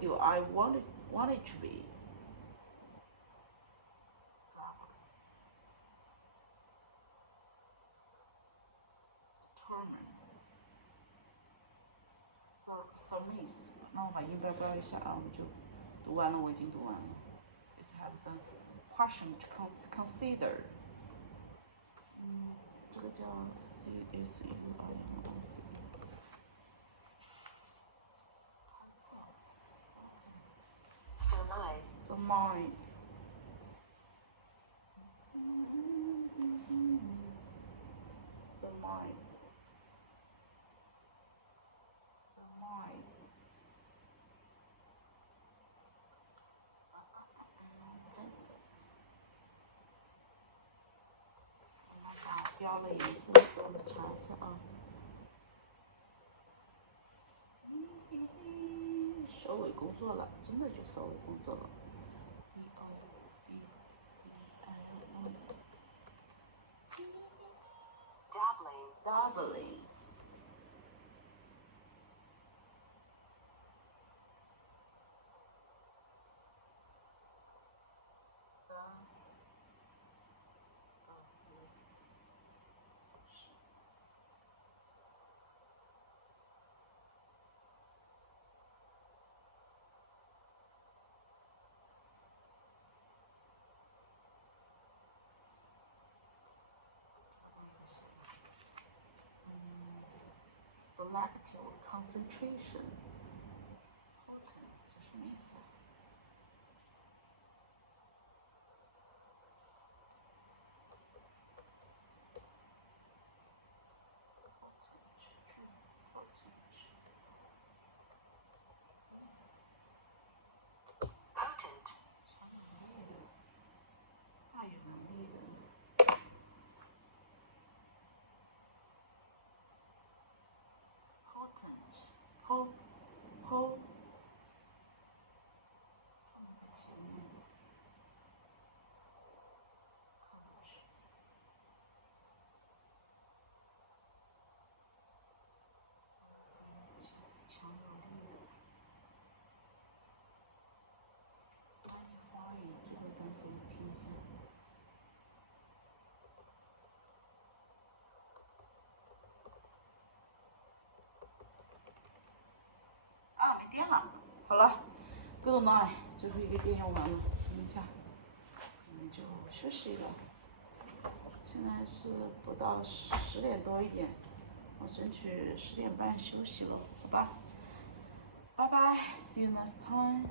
do I want it to be? Submiss， 那我把音标标一下啊，我就读完了，我已经读完了。Let's have the question to consider。这个叫 CSUR。Surmise. Surmise. Surmise.标了颜色，给我们查一下啊。收尾工作了，真的就收尾工作了。Dabbling. Selective concentration. 这什么意思啊？大有能力的。Potent. 强有力的。Magnifying 这个单词你听一下。啊，没电了。好了 ，Good night， 最后一个电用完了，听一下，我们就休息了。现在是不到10点多一点，我争取10点半休息了，好吧？拜拜 ，See you next time。